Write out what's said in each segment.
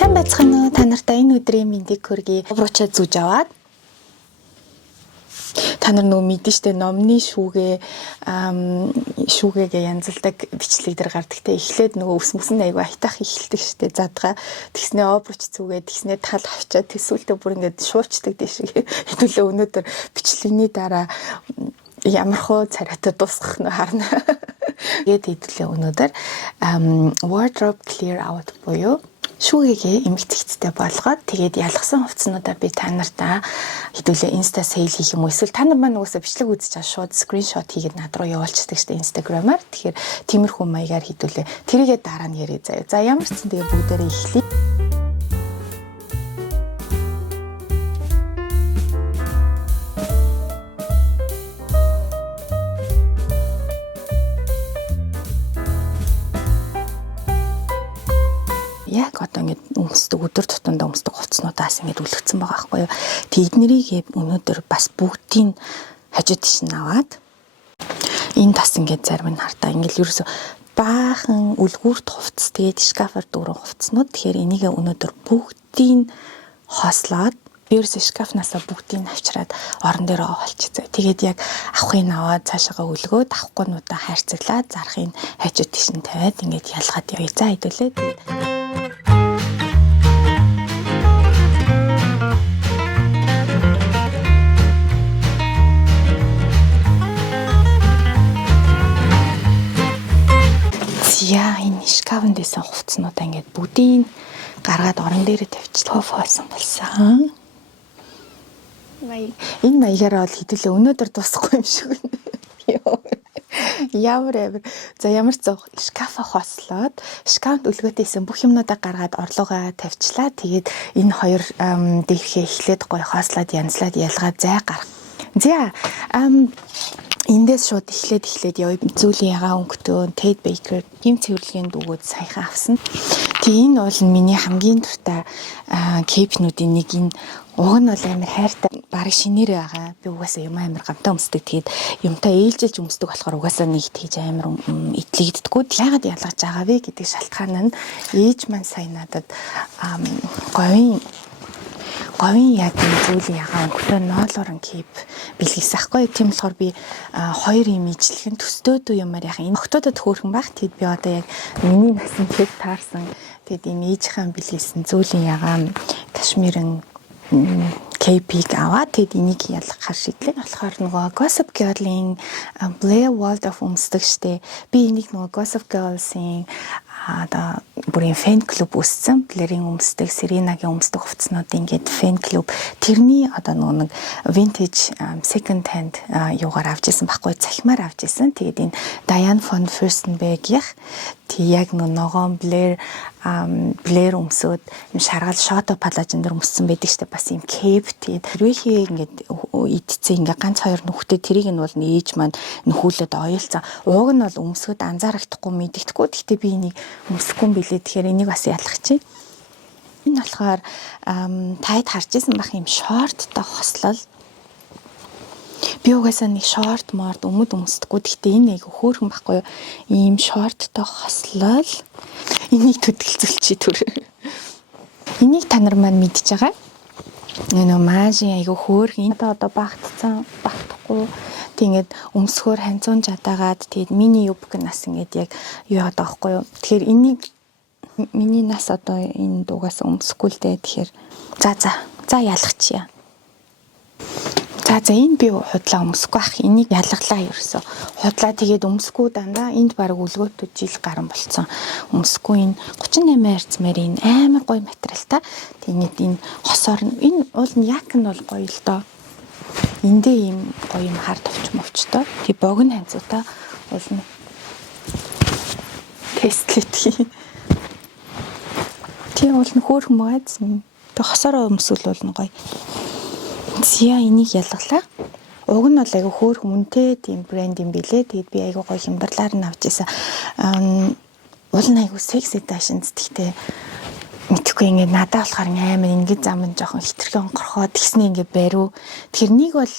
Сайн байцгаана уу? Та нартай энэ өдрийн мэндийг хүргэе. Обручаа зүүж аваад та нар нөгөө мэдэн штэ номны шүүгээгээ янзалдаг бичлэг дээр гардаг те эхлээд нөгөө өсмөсөн айгу айтах эхэлдэг штэ задгаа тэгснээ обруч зүгээ тэгснээ тал авчаад тэсвэлтэй бүр ингээд шуурчдаг дэшиг хэдүүлээ өнөөдөр бичлэгний дараа ямар хөө царайтай дуусгах нь харна. Тэгээд хэдүүлээ өнөөдөр wardrobe clear out буюу шүүгээгээ эмгэгтэйгцтэй болгоод тэгээд ялгсан хувцснуудаа би та нартаа хэдүүлээ инста сейл хийх юм уу эсвэл та нар маань угаасаа бичлэг үзэж чад шууд скриншот хийгээд над руу явуулчихдаг штэ инстаграмаар. Тэгэхээр тиймэрхүү маягаар хэдүүлээ тэрийгээ дараа нь ярив заяа. За ямар ч юм тэгээ бүгдээрээ эхлэе. Яг одоо ингээд өмсдөг өдөр тутамдаа өмсдөг хувцснуудаас ингээд үлгцсэн байгаа байхгүй юу. Тэг эднэрийг өнөөдөр бас бүгдийг хажууд тийш нь аваад энэ тас ингээд зарим нь хартаа ингээд ерөөсө баахан үлгүүрт хувцс тэгээд шкафаар дүүрэн хувцснууд. Тэгэхээр энийг өнөөдөр бүгдийг хослоод ерөөсө шкафнаасаа бүгдийг авчираад орон дээр оолчихсан. Тэгээд яг авахыг аваад цаашаага үлгөөд авахгүйнуудаа хайрцаглаад зарахыг хажууд тийш нь тавиад ингээд ялгаад явъя. За хэдүүлээ. Тэгээд яа энэ шкафн дэсэн хувцснуудаа ингээд бүгдийг гаргаад орон дээр тавьчихлаа фоосон болсон. Энэ маягаар бол хэдүүлээ өнөөдөр дуусахгүй юм шиг байна. Ямар за ямар ч шкафа хослоод шкафт үлгөөтэйсэн бүх юмнуудаа гаргаад орлогоо тавьчлаа. Тэгээд энэ хоёр дээрхээ эхлээд гоё хослоод янзлаад ялгаад зай гарах. За эндээс шууд эхлээд явъя. Зүүлийн ягаан өнгөтөө Ted Baker тийм цэвэрлэгийн дүүгүүд саяхан авсан. Тэгээ энэ бол миний хамгийн дуртай кейпнүүдийн нэг. Энэ уг нь бол амар хайртай бараг шинээрээ байгаа. Би угаасаа юм амар гамтаа өмсдөг. Тэгээд юмтай ээлжилж өмсдөг болохоор угаасаа нэг тийж амар идлэгддэггүй. Яагаад ялгаж байгаа вэ гэдэг шалтгаан нь ээж маань сая надад говийн яг зүүлийн ягаан өнгөтэй ноолорон кейп бэлгэлсэн ахгүй. Тийм болохоор би хоёр юм ижлэх нь төстөөд юмар яхаа энэ октодод хөөрхөн байх. Тэгэд би одоо яг миний насан кейп таарсан. Тэгэд энэ ээжийнхэн бэлгэлсэн зүүлийн ягаан кашмирын кейпийг аваад тэгэд энийг ялгахаар шийдлээ. Болохоор нөгөө Gossip Girl-ийн Blair Waldorf өмсдөг штэ. Би энийг нөгөө Gossip Girl-ийн одоо бүрийн фэн клуб үүссэн. Блэрийн өмсдөг, Серенагийн өмсдөг хувцснууд ингээд фэн клуб. Тэрний одоо нэг vintage second hand юугаар авч ирсэн байхгүй, цахимаар авч ирсэн. Тэгээд энэ Diane von Furstenberg-ийн тэг яг ногоон Blair өмсөд юм шаргал шото палажин дээр өмссөн байдаг штэ. Бас юм кейп тэгээд тэрвэхий ингээд идцээ ингээд ганц хоёр нүхтэй тэрийг нь бол ээж маань нөхүүлээд оёлцаа. Ууг нь бол өмсгöd анзаарахгүй мэддэхгүй. Гэхдээ би энийг өмсөхгүй юм билээ. Тэгэхээр энийг бас ялах чинь. Энэ болохоор тайд харж исэн бах юм шорттой хослол. Би угаасаа нэг шорт морд өмсдөггүй. Гэхдээ энэ айгу хөөрхөн байхгүй юу? Ийм шорттой хослол. Энийг төдөлцүүлчихье түр. Энийг та нар маань мэдж байгаа. Энэ маажийн айгу хөөрхөн. Одоо багтахгүй. Тэгээд өмсгөр ханцуун жадаагаад тэгээд миний юбк нас ингээд яг юу яадаг байхгүй юу? Тэгэхээр энийг миний нас одоо энэ дугаас өмсөхгүй л дээ. Тэгэхээр за ялгачихъя. За энэ би худлаа өмсөхгүй ах. Энийг ялгалаа ерөөсө. Худлаа тэгээд өмсөхгүй дандаа энд баг үлгөөтөд жил гарan болцсон. Өмсөхгүй энэ 38 арцмаар энэ амар гоё материалтай. Тэгээд энэ хосоор энэ уул нь як нь бол гоё л доо. Эндээ ийм гоё юм хар товч мовчтой. Тэг богино ханцуутай уулна. Тестлэт. Тийм уулна хөөрхөн байгаадсан. Тэг хосороо өмсвөл уулна гоё. Зя энийг ялгалаа. Уг нь бол айгу хөөрхөн үнэтэй тийм брэнд юм билээ. Тэгэд би айгу гоё хямдрлаар нь авч ийсэн. Уул нь айгу секси дашинз гэхдээ мэдхгүй ингээд надад болохоор амар ингээд зам нь жоохон хитрхи онгорхоо тэгснэ ингээд бариу. Тэгэхээр нэг бол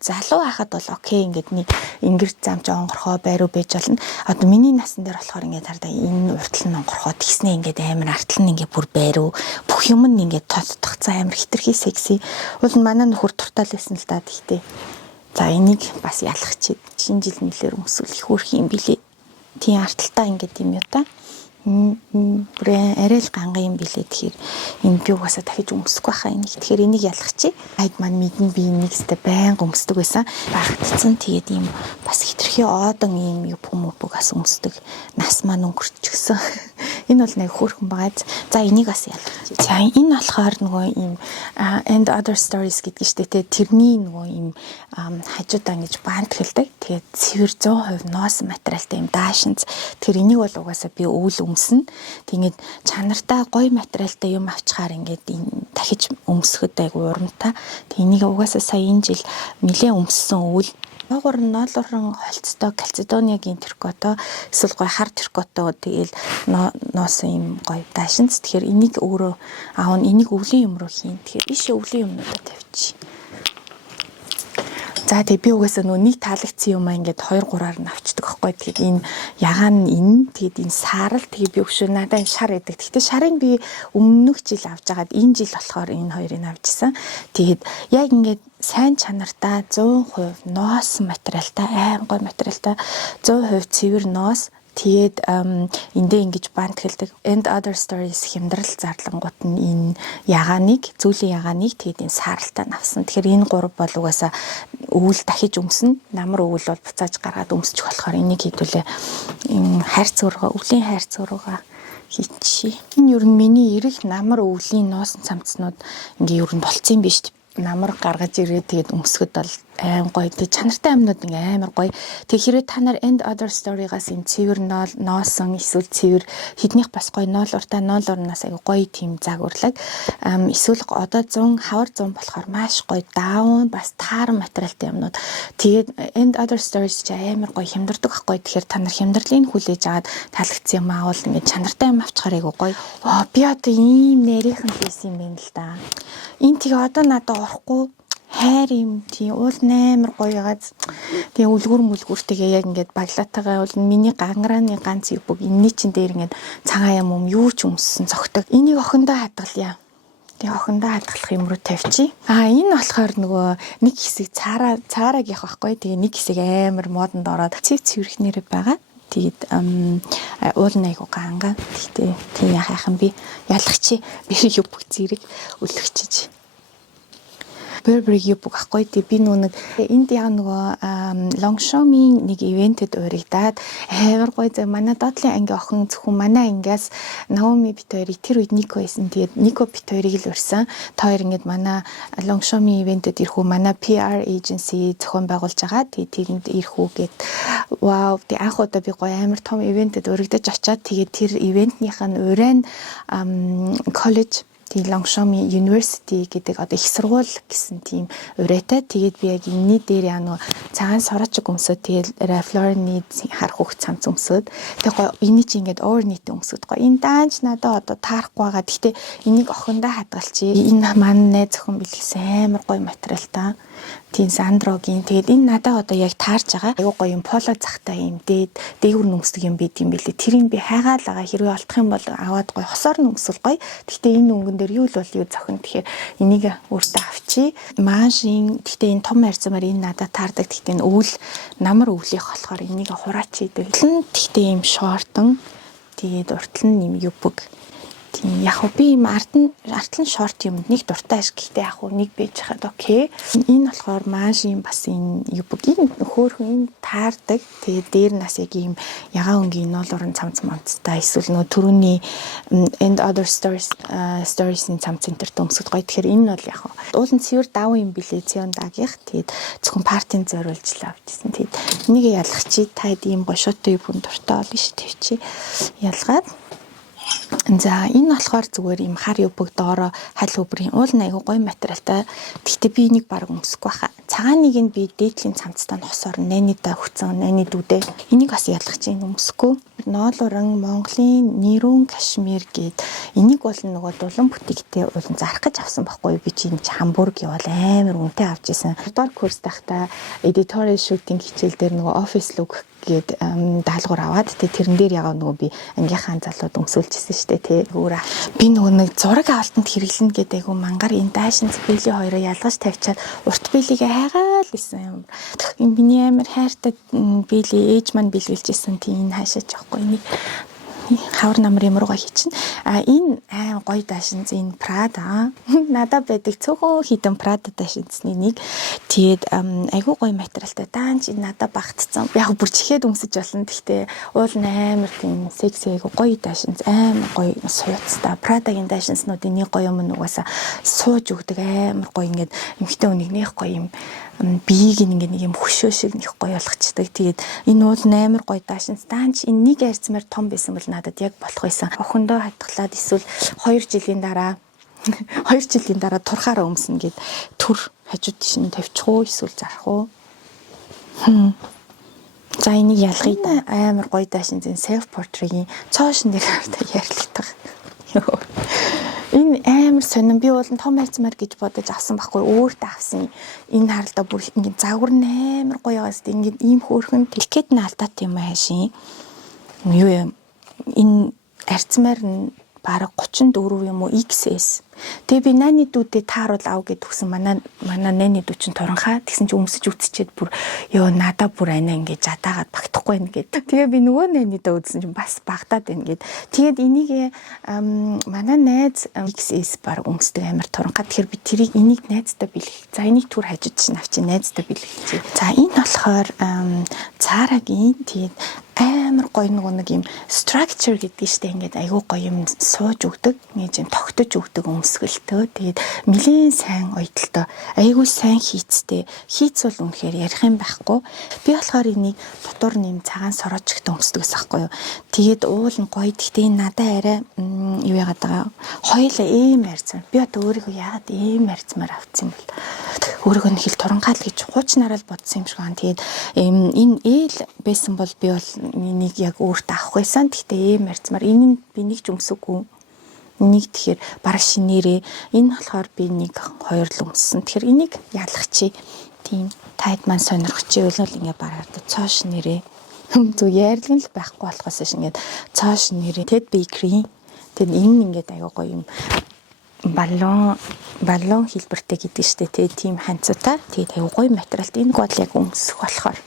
залуу байхад бол окей ингээд нэг ингэр замч онгорхоо байруу байж болно. Одоо миний насан дээр болохоор ингээд хардаа энэ уртл нь онгорхоо тэгснээ ингээд амар артл нь ингээд бүр байруу бүх юм нь ингээд тодтогцсон амар хитрхи секси. Уул нь манай нөхөр туртаал байсан л да тэгтээ. За энийг бас ялах чи шинэ жил нэлээр өмсвөл их хөрх юм билээ. Тийм арталтаа ингээд юм юу та. Бүрээ арай л ганган юм билээ. Тэгэхээр энэ би угаасаа дахиж өмсөхгүй байхаа энийг. Тэгэхээр энийг ялах чи. Айд маань мэднэ би энийг өстө байнга өмсдөг байсан. Багтцсан тэгээд ийм бас хитрхи оодон ийм хүмүүс бас өмсдөг. Нас маань өнгөрчихсөн. Энэ бол нэг хөөрхөн байгаа. За энийг бас ялах чи. За энэ болохоор нөгөө ийм and other stories гэдэг штэ тэ тэрний нөгөө ийм хажуудаа ингэж банд хэлдэг. Тэгээд цэвэр 100% ноос материалтай ийм даашинз. Тэгэхээр энийг бол угаасаа би өвөл өмснө. Тэгээд чанартай гоё материалтай юм авчихаар ингээд дахиж өмсөхөд айгу урамтай. Тэг энийг угаасаа сая энэ жил нэлээд өмссөн өвөл Гоор нь ноолорон холцтой кальцедониагийн теркото эсвэл гой хар теркото тэгэл ноосон юм гой даашинц. Тэгэхээр энийг өөрөө аав нь энийг өвлийн юм руу хийн. Тэгэхээр биш өвлийн юмнуудаа тавьчих. За тэгээ би угаасаа нөгөө нэг таалагдсан юм аа ингээд 2-3-аар нь авчдаг байхгүй. Тэгээд энэ ягаан нь энэ тэгээд энэ саарал тэгээд би өгшөө надаа энэ шар гэдэг. Гэхдээ шарыг би өмнөх жил авч байгаад энэ жил болохоор энэ хоёрыг авчихсан. Тэгээд яг ингээд сайн чанартай 100% ноос материалтай аим гой материалтай 100% цэвэр ноос тэгээд эндээ ингэж банд хэлдэг and other stories хямдрал зарлангууд нь энэ ягааныг зүйлийн ягааныг тэгээд энэ сааралтай навсан. Тэгэхээр энэ гурав бол угаасаа өвөл дахиж өмснө. Намар өвөл бол буцааж гаргаад өмсчих болохоор энийг хийдүүлээ хайр цөөргөө өвлийн хайр цөөргөө хийчихье. Энэ ер нь миний эрэх намар өвлийн ноосон цамцнууд ингээ ер нь болцсон юм биш үү? Намар гаргаж ирээд тэгээд өмсгöd бол аим гоё. Тэг чанартай амьнууд ингээ амар гоё. Тэг хэрэг та нар and other story-гаас энэ цэвэр ноосон эсвэл цэвэр хіднийх бас гоё ноолууртай ноолуурнаас аяга гоё тийм загварлаг. Эсвэл одоо 100 хавар 100 болохоор маш гоё даун бас тааран материалтай юмнууд. Тэгээд and other stories чи амар гоё хямдардаг байхгүй. Тэгэхээр та нар хямдрлыг хүлээж аваад таалагдсан юм аавал ингээ чанартай юм авчихаар аяга гоё. Би одоо ийм нэрийнхэн хийсэн юм байна л да. Энэ тэгээ одоо надад орохгүй хайр юм тийм уул амар гоё ягаад тэгээ үлгүр мүлгүртэйгээ яг ингээд баглаатайгаа бол миний гангарааны ганц юбг энэний чин дээр ингээд цагаан юм юу ч өмссөн цогтөг. Энийг охиндоо хадгалъя. Тэгээ охиндоо хадгалах юм руу тавьчих. Энэ болохоор нөгөө нэг хэсэг цаараагийнх байхгүй. Тэгээ нэг хэсэг амар модонд ороод цэвэрх нэрэ байгаа. Тэгээд уул найгуу ганга. Тэгтээ тийм яхахын би ялах чи би юбг зэрэг өлөгчиж Burberry юбг ахгүй тий би нүг энд яг нөгөө Longchamp-ийн нэг ивентэд урагдаад амар гоё зэ манай доотлын анги охин зөвхөн манай ангиас Naomi бит хоёрыг тэр үед Nico байсан. Тэгээд Nico бит хоёрыг л урьсан. Та хоёр ингээд манай Longchamp-ийн ивентэд ирэх үү манай PR agency зохион байгуулж байгаа. Тэгээд тэрэнд ирэх үү гэд вау тий анх удаа би гоё амар том ивентэд урагдаж очиад тэгээд тэр ивентнийх нь урайн коллеж тий Longchamp University гэдэг одоо их сургууль гэсэн тийм урайтай. Тэгээд би яг энэний дээр яа нөгөө цагаан сорочг өмсөд тэгээд Ralph Lauren-ийн харах хөх цамц өмсөд тэгээд гоё эний чи ингээд overknit өмсөд гоё. Энэ даанч надад одоо таарахгүй байгаа. Гэхдээ энийг охиндоо хадгалчих. Энэ маань найз охин бэлгэсэн амар гоё материалтай. Тийм Sandro-гийн тэгээд энэ надад одоо яг таарж байгаа. Аюу гоё юм поло захтай юм дээгүр нөмсдөг юм бид юм бэлээ. Тэрийг би хайгаал байгаа. Хэрвээ олдох юм бол аваад гоё хосоор нөмсвөл гоё. Гэхдээ энэ өнгөн дээр юу л бол юу зохин. Тэгэхээр энийг өөртөө авчи. Маашин гэхдээ энэ том харьцамаар энэ надад таардаг. Гэхдээ энэ өвөл намар өвлийнх болохоор энийг хураач хийдэг. Гэхдээ ийм шортон тэгээд уртл нь юм юбг. Тийм яг би юм артлан шорт юм нэг дуртай ашиг гэхдээ яг нэг бийж хахад окей. Энэ болохоор маш юм бас энэ юбг энэ хөөхөн энэ таардаг. Тэгээд дээр нас яг юм ягаан өнгийн ноолорын цамц мамцтай эсвэл нөө түрүүний and other stories-ийн цамц центрт өмсөд гоё. Тэгэхээр энэ бол яг уулын цэвэр даван юм билээ цэвэн дагийнх. Тэгээд зөвхөн партийн зориулж л авчихсан. Тэгээд энийг ялгах чи та ийм гоё шоттой юбг дуртай болно шүү тавьчи. Ялгаад За энэ болохоор зүгээр юм хар юбг доороо халь хөбрийн уул нь айгүй гоё материалтай. Гэхдээ би энийг баг өмсөхгүй хаа. Цагааныг нь би дээдлийн цамцтай нь хосоор найнидаа өгцөн, найнид үдэ. Энийг бас ялгах чинь өмсөхгүй. Ноолорон Монголын нэрүүн кашмир гээд энийг бол нөгөө дулан бүтэгтэй уулан зарах гэж авсан байхгүй би чи энэ Хамбург явал амар үнэтэй авч исэн. 2 курс тахта editorial shooting хичээл дээр нөгөө office look гээд даалгавар аваад тэрэн дээр ягаа нөгөө би ангийнхаа залууд өмсүүлчихсэн штэ тий. Өөрөө би нөгөө нэг зураг авалтанд хэрэглэнэ гэдэг айгу мангар энэ даашин били хоёроо ялгаж тавьчаад урт билигээ хайгаал исэн юм. Энэ миний амар хайртай били ээж маань бэлгэлжсэн тий энэ хаашаач яахгүй энийг хавар намар юмруугаа хийчин. Энэ аим гоё даашин энэ Prada надад байдаг цөөхөн хитэн Prada даашинсны нэг. Тэгээд айгүй гоё материалтай даанч надад багтцсан. Яг бүр чихээд өмсөж болно. Гэхдээ уул амар тийм секси айгүй гоё даашинс амар гоё сууцтай. Prada-гийн даашинснуудын нэг гоё юм нугасаа сууж өгдөг амар гоё ингээд эмхтэй үнийг нэх гоё юм. Биеийг нэг юм хөшөө шиг нэг гоё болгочдаг. Тэгээд энэ уул амар гоё даашинс даанч энэ нэг арьцмаар том байсан бол надад яг болох байсан. Охиндоо хатглаад эсвэл 2 жилийн дараа турхаараа өмснө гэд төр хажууд тишин тавьчих уу эсвэл зарах уу. За энийг ялгая да. Амар гоё даашинс self portrait-ийн цоошин дээр ярилдаг. Энэ амар сонин би бол том хайцмаар гэж бодож авсан байхгүй өөртөө авсан энэ харалдаа бүр ингэ загвар амар гоё байгаас ингэ ийм хөөрхөн тэлхэд нь алдаад юм хаашийн юу юм энэ арцмаар нь бараг 34 юм уу XS. Тэгээ би нааны дүүдэд тааруул ав гэд тгсэн манай нааны дүү чинь туранхаа тэгсэн чи өмсөж үтсчихэд бүр ёо надаа бүр анаа ингээд жадаагаад багтахгүй байна гэд. Тэгээ би нөгөө нааны дүү үзсэн чинь бас багтаад байна гэд. Тэгээд энийг манай найз XS баг өмсдөг амар туранхаа. Тэгэхээр би тэрийг энийг найздаа бэлгэл. За энийг түр хажууд чинь авчи найздаа бэлгэлчихье. За энэ болохоор Zara-гийн тэгээд амар гоё нэг юм structure гэдэг штэ ингээд айгүй гоё юм сууж өгдөг, нэг юм тогтож өгдөг өмсгөлтөө. Тэгээд нэлийн сайн оёдолтой, айгүй сайн хийцтэй. Хийц бол үнэхээр ярих юм байхгүй. Би болохоор энийг дотор нэм цагаан сороочгтой өмсдөгс байхгүй юу. Тэгээд уул нь гоё. Гэхдээ энэ надад арай юу яагаад байгаа. Хоёулаа ийм арьцсан. Би одоо өөрийгөө яагаад ийм арьцмаар авцсан юм бол. Өөрийгөө нэг хэл турангаал гэж хуучнараа л бодсон юм шиг байна. Тэгээд энэ ээл байсан бол би бол энийг яг өөртөө авах байсан. Гэхдээ ийм арьцмаар энэ би нэг ч өмсөхгүй. Нэг тэгэхээр бараг шинээрээ энэ болохоор би нэг 2 л өмссөн. Тэгэхээр энийг ялгахчи. Тийм тайд маань сонирхчих ивэл ингээ бараад цоош нэрээ. Зүг яарлын л байхгүй болохоос шингээд цоош нэрээ. Ted Bakery. Тэгээд энэ ингээд аягүй гоё юм. Баллон хэлбэртэй гэдэг штэ тийм ханцуутай. Тэгээд аягүй гоё материалт. Энэ гол яг өмсөх болохоор.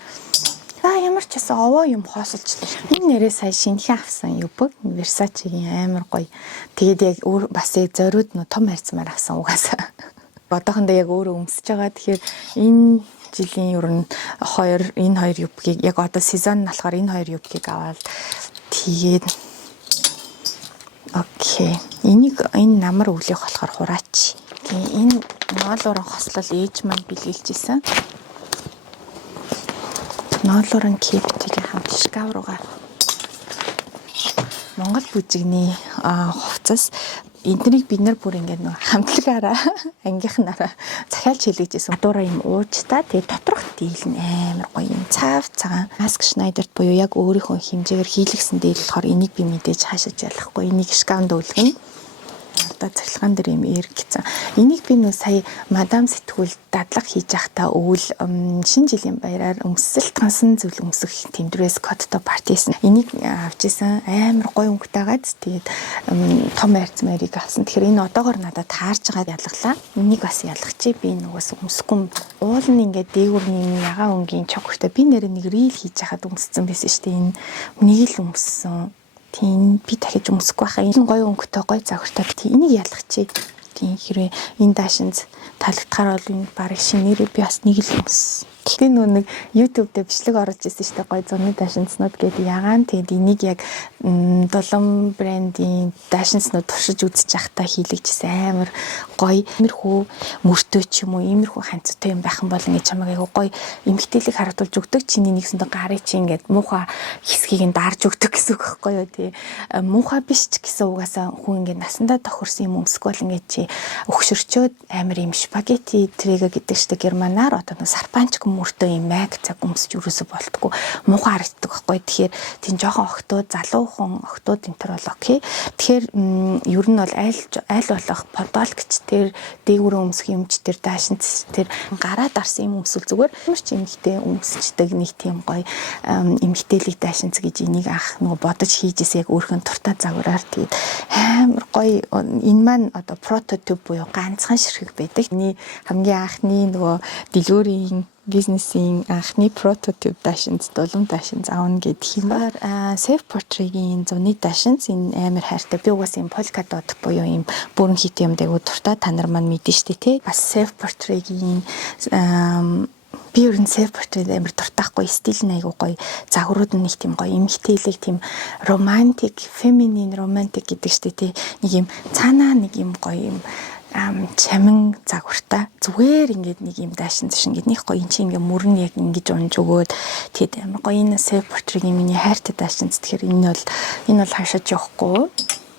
Ямар ч гэсэн овоо юм хоосолчлаа. Энэ нэрээ сая шинэхэн авсан юбг Versace-гийн амар гоё. Тэгээд яг бас яг зориуд нь том харьцмаар авсан угаасаа. Одоохондоо яг өөрөө өмсөж байгаа. Тэгэхээр энэ жилийн ер нь энэ хоёр юбгийг яг одоо сезон нь болохоор энэ хоёр юбгийг аваад тэгээд окей. Энэ намар өглөөх болохоор хураач. Энэ ноолуурын хослол ээж маань бэлгэлжсэн. Ноолуурын кептийг хамт шкаф руугаа Монгол бүжигний хувцас эднийг бид нар бүр ингээд нэг хамтлагаараа ангийнхнаараа захиалж хэлгэжсэн. Дураа юм уучтаа тэгээ доторх дийл нь амар гоё юм цаав цагаан Mask Schneider буюу яг өөрийнхөө хэмжээгээр хийлгсэн дийл болохоор энийг би мэдээж хаашаач ялахгүй. Энийг шкафанд өвлгөн. Одоо цахилгаан дээр юм эрг гэсэн. Энийг би нөө сая мадам сэтгүүл дадлага хийж байхдаа өвөл шинэ жилийн баяраар өмсөлт хансан зүйл өмсөх тийм дресс кодтой партисэн. Энийг авч исэн амар гоё өнгөтэйгээд тэгээд том арьцмаарыг авсан. Тэгэхээр энэ одоогоор надад таарж байгаа ялгалаа. Энийг бас ялгахчи би нөгөөс өмсөхгүй. Уул нь ингээд дээгүүрний ягаан өнгийн чоктой би нэрээ нэг рил хийж хахад өмссөн байсан шүү дээ. Энэ нэг л өмссөн. Тийм би дахиж өмсөхгүй байхаа. Энэ гоё өнгөтэй гоё загвартай. Энийг ялгахчи. Тийм хэрвээ энэ даашинз таалагдахаар бол энэ барыг шинээрээ би бас нэг л өмс. Гэтэ нэг YouTube дээр бичлэг оруулж ирсэн шүү дээ. Гой зуны даашинзнууд гэдэг ягаан. Тэгэд энийг яг Дулам брендийн даашинзнууд туршиж үзэж явахдаа хийлгэжсэн амар гоё. Иймэрхүү мөртөө ч юм уу, иймэрхүү ханцтай юм байх юм бол ингэ чамайг айгу гоё эмгтээлэг харуулж өгдөг. Чиний нэгсэндээ гарыг чи ингээд муухай хэсгийг нь дарж өгдөг гэсэн үг байхгүй юу тий. Муухай биш ч гэсэн угаасаа хүн ингээд насандаа тохирсон юм өмсгөл ингээд чи өгшөрчөөд амар юм спагетти трэга гэдэг штэ германаар одоо сарпанч мөртөө юм мэг цаг өмсөж юусоо болтгоо муухай харагддаг байхгүй. Тэгэхээр тийм жоохон охтууд залуухан охтууд энэ төр бол окей. Тэгэхээр ер нь бол аль болох подолгч тэр дээгүүрээ өмсөх юмч тэр даашинц тэр гараа дарсан юм өмсөл зүгээр ямар ч эмгтэй өмсчдэг нэг тийм гоё эмгтээлэг даашинц гэж энийг анх нөгөө бодож хийжсэн яг өөрхөн туртаа загвараар тэгээд амар гоё энэ маань одоо прототип буюу ганцхан ширхэг байдаг. Миний хамгийн анхны нөгөө дэлгүүрийн бизнесийн анхны прототип даашинз Дулам даашинз аавна гэдэг юм баар self portrait-ийн зуны даашинз энэ амар хайртай. Би угаасаа юм полка дот буюу юм бүрэн хит юм дээгүү дуртай та нар маань мэдэн штэ тий. Бас self portrait-ийн би ер нь self portrait амар дуртайхгүй стил нь айгуу гоё загварууд нь нэг тийм гоё эмгтээлэг тийм романтик feminine romantic гэдэг штэ тий. Нэг юм цаанаа нэг юм гоё юм чамин загвартай зүгээр ингээд нэг юм даашинз шиг ингээд нэг гоё эн чинь ингээд мөрн яг ингэж унж өгөөд тэгэд амар гоё энэ self portrait-ийн миний хайртай даашинз. Тэгэхээр энэ бол хашиж явахгүй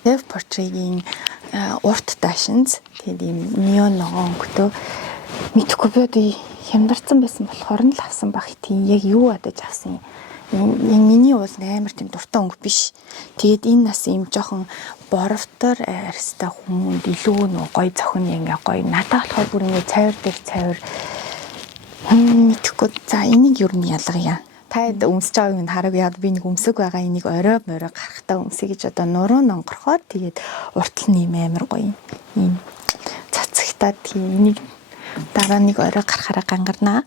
self portrait-ийн урт даашинз. Тэгээд ийм неон ногоон өнгөтэй мэдхгүй би одоо хямдарсан байсан болохоор нь л авсан баг. Тийм яг юу адаж авсан юм. Миний уул амар тийм дуртай өнгө биш. Тэгээд энэ нас юм жоохон боровтор арьстай хүмүүнд илүү нөө гоё зохин ингээ гоё надад болохоор бүр ингээ цайвар дээр цайвар мэдхгүй. За энийг юу нь ялгая. Та өмсөж байгааг минь хараг яад би нэг өмсөг байгаа энийг орой морой гарахтаа өмсөе гэж одоо нуруу онгорхоор тэгээд уртл нь юм амар гоё юм цацагтаад тийм энийг дараа нэг орой гарахаараа гангарнаа.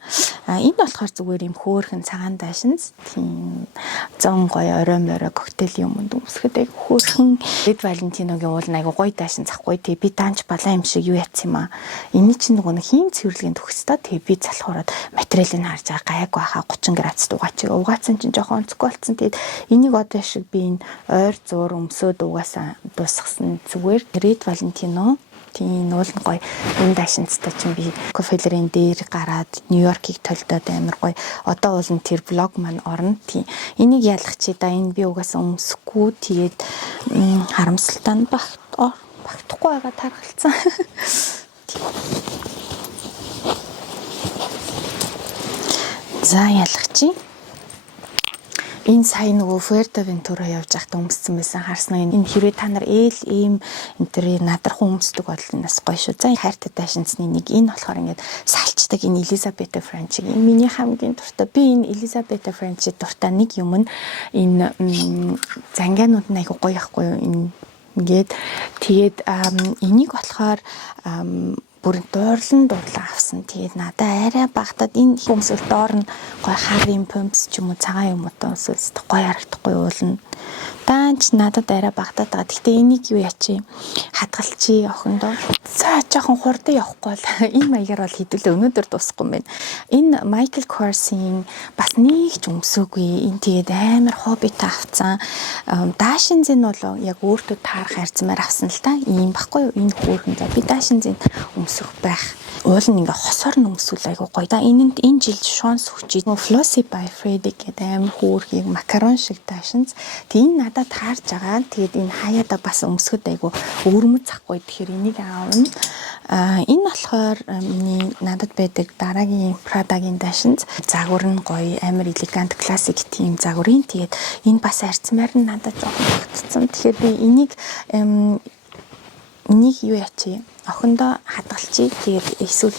Энэ болохоор зүгээр юм хөөхөн цагаан даашинз. Тийм 100 гоё орой морой коктейлийн юмд өмсөхөд айгу хөөхөн. Red Valentino-гийн уул айгу гоё даашинз ахгүй. Тэгээ би даанч балан юм шиг юу яцсан юм аа. Эний чинь нөгөө хийм цэвэрлэгийн төгсдөө тэгээ би залхуураад материалыг харж байгаа гайг байхаа 30 градус угаачиг. Угаацсан чинь жоохон онцгүй болсон. Тэгээд энийг одоо шиг би энэ ойр зуур өмсөд угаасаа дуусгасан зүгээр Red Valentino тийм уулын гоё энэ даашинцтай чинь би кофелерийн дээр гараад Нью-Йоркийг толдоод амар гоё одоо уул нь тэр блог маань орно. Тийм энийг ялах чи да энэ би угаасаа өмсөхгүй тэгээд харамсалтай нь багтахгүй байгаа тархалцсан. За ялах чи энэ сая нөгөө Fuerteventura явж байхдаа өмссөн байсан харснаа энэ хэрвээ та нар ийм энэ надрах өмсдөг бол нас гоё шүү. За хайртай даашинзны нэг энэ болохоор ингээд салчдаг энэ Elizabeth French-ийг миний хамгийн дуртай. Би энэ Elizabeth French дуртай нэг юм нь энэ зангаанууд нь айгу гоё яахгүй юу энэ ингээд тэгээд энийг болохоор бүр дуудлан авсан. Тэгээд надаа арай багтаад энэ өмсөл доор нь гой хар юм помпс ч юм уу цагаан юм уу өмсөлс гой харагдахгүй уулна. Даанч надад арай багтаад байгаа. Гэхдээ энийг юу ячи хадгалчи охиндоо. За жоохон хурдан явахгүй бол энэ маягаар бол хэдүүлээ өнөөдөр дуусахгүй юм байна. Энэ Michael Kors-ийн бас нэг ч өмсөөгүй. Энэ тэгээд амар хоббитай авцсан. Даашинз нь бол яг өөртөө таарах харьцмаар авсан л та. Ийм баггүй юу? Энэ хөөрхөн. За би даашинз өмсөх байх. Уул нь ингээ хосоор нь өмсүүл айгу гоё. Да энэ жил шонс хүчий. Flossy by Freddy гэдэг амар хөөрхийг макарон шиг даашинз. Тэг энэ надад таарж байгаа. Тэгээд энэ хаяада бас өмсөхөд айгу өвөрмөц захгүй. Тэгэхээр энийг аавна. Энэ болохоор миний надад байдаг дараагийн Prada-гийн даашинз. Загвар нь гоё, амар элегант, классик тийм загварын. Тэгээд энэ бас арцмаар нь надад жоохон багтцсан. Тэгэхээр би энийг юу ячи охиндоо хадгалчи. Тэгээд эсвэл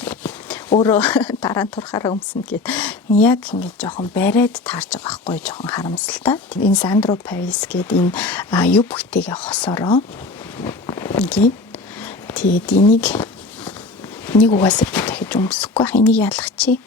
өөрөө дараа нь турхаараа өмснө гэд яг ингэж жоохон бариад таарж байгаа байхгүй жоохон харамсалтай. Энэ Sandro Paris гэдэг энэ юбктэйгээ хосороо ингээд тэгээд энийг угаасаа би дахиж өмсөхгүй байх. Энийг ялах чи.